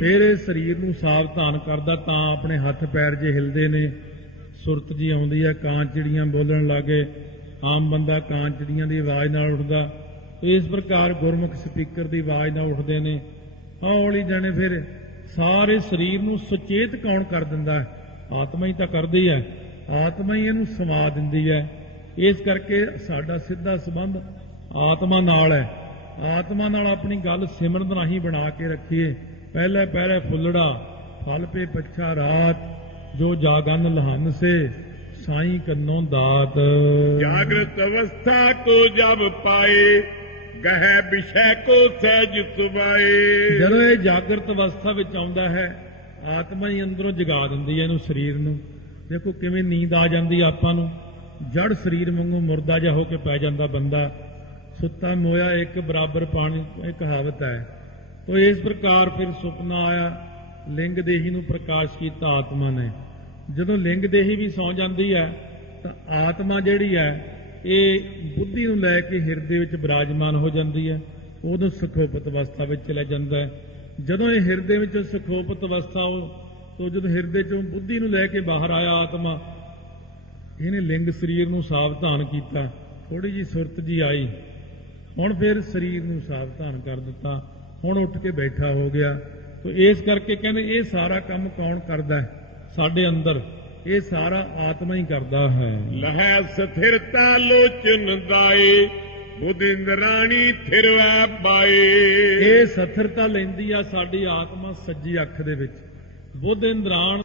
ਫਿਰ ਇਹ ਸਰੀਰ ਨੂੰ ਸਾਵਧਾਨ ਕਰਦਾ, ਤਾਂ ਆਪਣੇ ਹੱਥ ਪੈਰ ਜੇ ਹਿਲਦੇ ਨੇ, ਸੁਰਤ ਜੀ ਆਉਂਦੀ ਹੈ, ਕਾਂ ਚਿੜੀਆਂ ਬੋਲਣ ਲੱਗੇ, ਆਮ ਬੰਦਾ ਕਾਂ ਚਿੜੀਆਂ ਦੀ ਆਵਾਜ਼ ਨਾਲ ਉੱਠਦਾ, ਇਸ ਪ੍ਰਕਾਰ ਗੁਰਮੁਖ ਸਪੀਕਰ ਦੀ ਆਵਾਜ਼ ਨਾਲ ਉੱਠਦੇ ਨੇ। ਹੌਲੀ ਜਾਣੇ ਫਿਰ ਸਾਰੇ ਸਰੀਰ ਨੂੰ ਸੁਚੇਤ ਕੌਣ ਕਰ ਦਿੰਦਾ ਹੈ? ਆਤਮਾ ਹੀ ਤਾਂ ਕਰਦੀ ਹੈ, ਆਤਮਾ ਹੀ ਇਹਨੂੰ ਸਮਾ ਦਿੰਦੀ ਹੈ। ਇਸ ਕਰਕੇ ਸਾਡਾ ਸਿੱਧਾ ਸੰਬੰਧ ਆਤਮਾ ਨਾਲ ਹੈ। ਆਤਮਾ ਨਾਲ ਆਪਣੀ ਗੱਲ ਸਿਮਰਨ ਰਾਹੀਂ ਬਣਾ ਕੇ ਰੱਖੀਏ। ਪਹਿਲੇ ਪਹਿਰੇ ਫੁੱਲੜਾ ਫਲ ਪੇ ਪੱਛਾ ਰਾਤ, ਜੋ ਜਾਗਨ ਲਹਨ ਸੇ ਸਾਈਂ ਕੰਨੋਂ ਦਾਤ। ਜਾਗਰਤ ਅਵਸਥਾ ਕੋ ਜਬ ਪਾਏ, ਗਹਿ ਵਿਸ਼ੈ ਕੋ ਸਹਿਜ ਸੁਭਾਏ। ਜਦੋਂ ਇਹ ਜਾਗਰਤ ਅਵਸਥਾ ਵਿੱਚ ਆਉਂਦਾ ਹੈ, ਆਤਮਾ ਹੀ ਅੰਦਰੋਂ ਜਗਾ ਦਿੰਦੀ ਹੈ ਇਹਨੂੰ, ਸਰੀਰ ਨੂੰ। ਦੇਖੋ ਕਿਵੇਂ ਨੀਂਦ ਆ ਜਾਂਦੀ ਆਪਾਂ ਨੂੰ, ਜੜ ਸਰੀਰ ਵਾਂਗੂ ਮੁਰਦਾ ਜਿਹਾ ਹੋ ਕੇ ਪੈ ਜਾਂਦਾ ਬੰਦਾ। ਸੁੱਤਾ ਮੋਇਆ ਇੱਕ ਬਰਾਬਰ ਪਾਣੀ, ਇਹ ਕਹਾਵਤ ਹੈ। ਤੋ ਇਸ ਪ੍ਰਕਾਰ ਫਿਰ ਸੁਪਨਾ ਆਇਆ, ਲਿੰਗ ਦੇਹੀ ਨੂੰ ਪ੍ਰਕਾਸ਼ ਕੀਤਾ ਆਤਮਾ ਨੇ। ਜਦੋਂ ਲਿੰਗ ਦੇਹੀ ਵੀ ਸੌਂ ਜਾਂਦੀ ਹੈ ਤਾਂ ਆਤਮਾ ਜਿਹੜੀ ਹੈ ਇਹ ਬੁੱਧੀ ਨੂੰ ਲੈ ਕੇ ਹਿਰਦੇ ਵਿੱਚ ਬਿਰਾਜਮਾਨ ਹੋ ਜਾਂਦੀ ਹੈ, ਉਦੋਂ ਸੁਖੋਪਤ ਅਵਸਥਾ ਵਿੱਚ ਚਲਾ ਜਾਂਦਾ ਹੈ। ਜਦੋਂ ਇਹ ਹਿਰਦੇ ਵਿੱਚ ਸੁਖੋਪਤ ਅਵਸਥਾ ਤੋਂ ਜਦੋਂ ਹਿਰਦੇ ਚੋਂ ਬੁੱਧੀ ਨੂੰ ਲੈ ਕੇ ਬਾਹਰ ਆਇਆ ਆਤਮਾ, ਇਹਨੇ ਲਿੰਗ ਸਰੀਰ ਨੂੰ ਸਾਵਧਾਨ ਕੀਤਾ, ਥੋੜੀ ਜੀ ਸੁਰਤ ਜੀ ਆਈ, ਹੁਣ ਫਿਰ ਸਰੀਰ ਨੂੰ ਸਾਵਧਾਨ ਕਰ ਦਿੱਤਾ, ਹੁਣ ਉੱਠ ਕੇ ਬੈਠਾ ਹੋ ਗਿਆ। ਤੋ ਇਸ ਕਰਕੇ ਕਹਿੰਦੇ ਇਹ ਸਾਰਾ ਕੰਮ ਕੌਣ ਕਰਦਾ ਹੈ? ਸਾਡੇ ਅੰਦਰ ਇਹ ਸਾਰਾ ਆਤਮਾ ਹੀ ਕਰਦਾ ਹੈ। ਲਹੈ ਸਥਿਰਤਾ ਲੋਚਨ ਦਾਏ, ਬੁੱਧ ਇੰਦਰਾਣੀ ਥਿਰਵੈ ਬਾਏ। ਇਹ ਸਥਿਰਤਾ ਲੈਂਦੀ ਆ ਸਾਡੀ ਆਤਮਾ ਸੱਜੀ ਅੱਖ ਦੇ ਵਿੱਚ। ਬੁੱਧ ਇੰਦਰਾਣ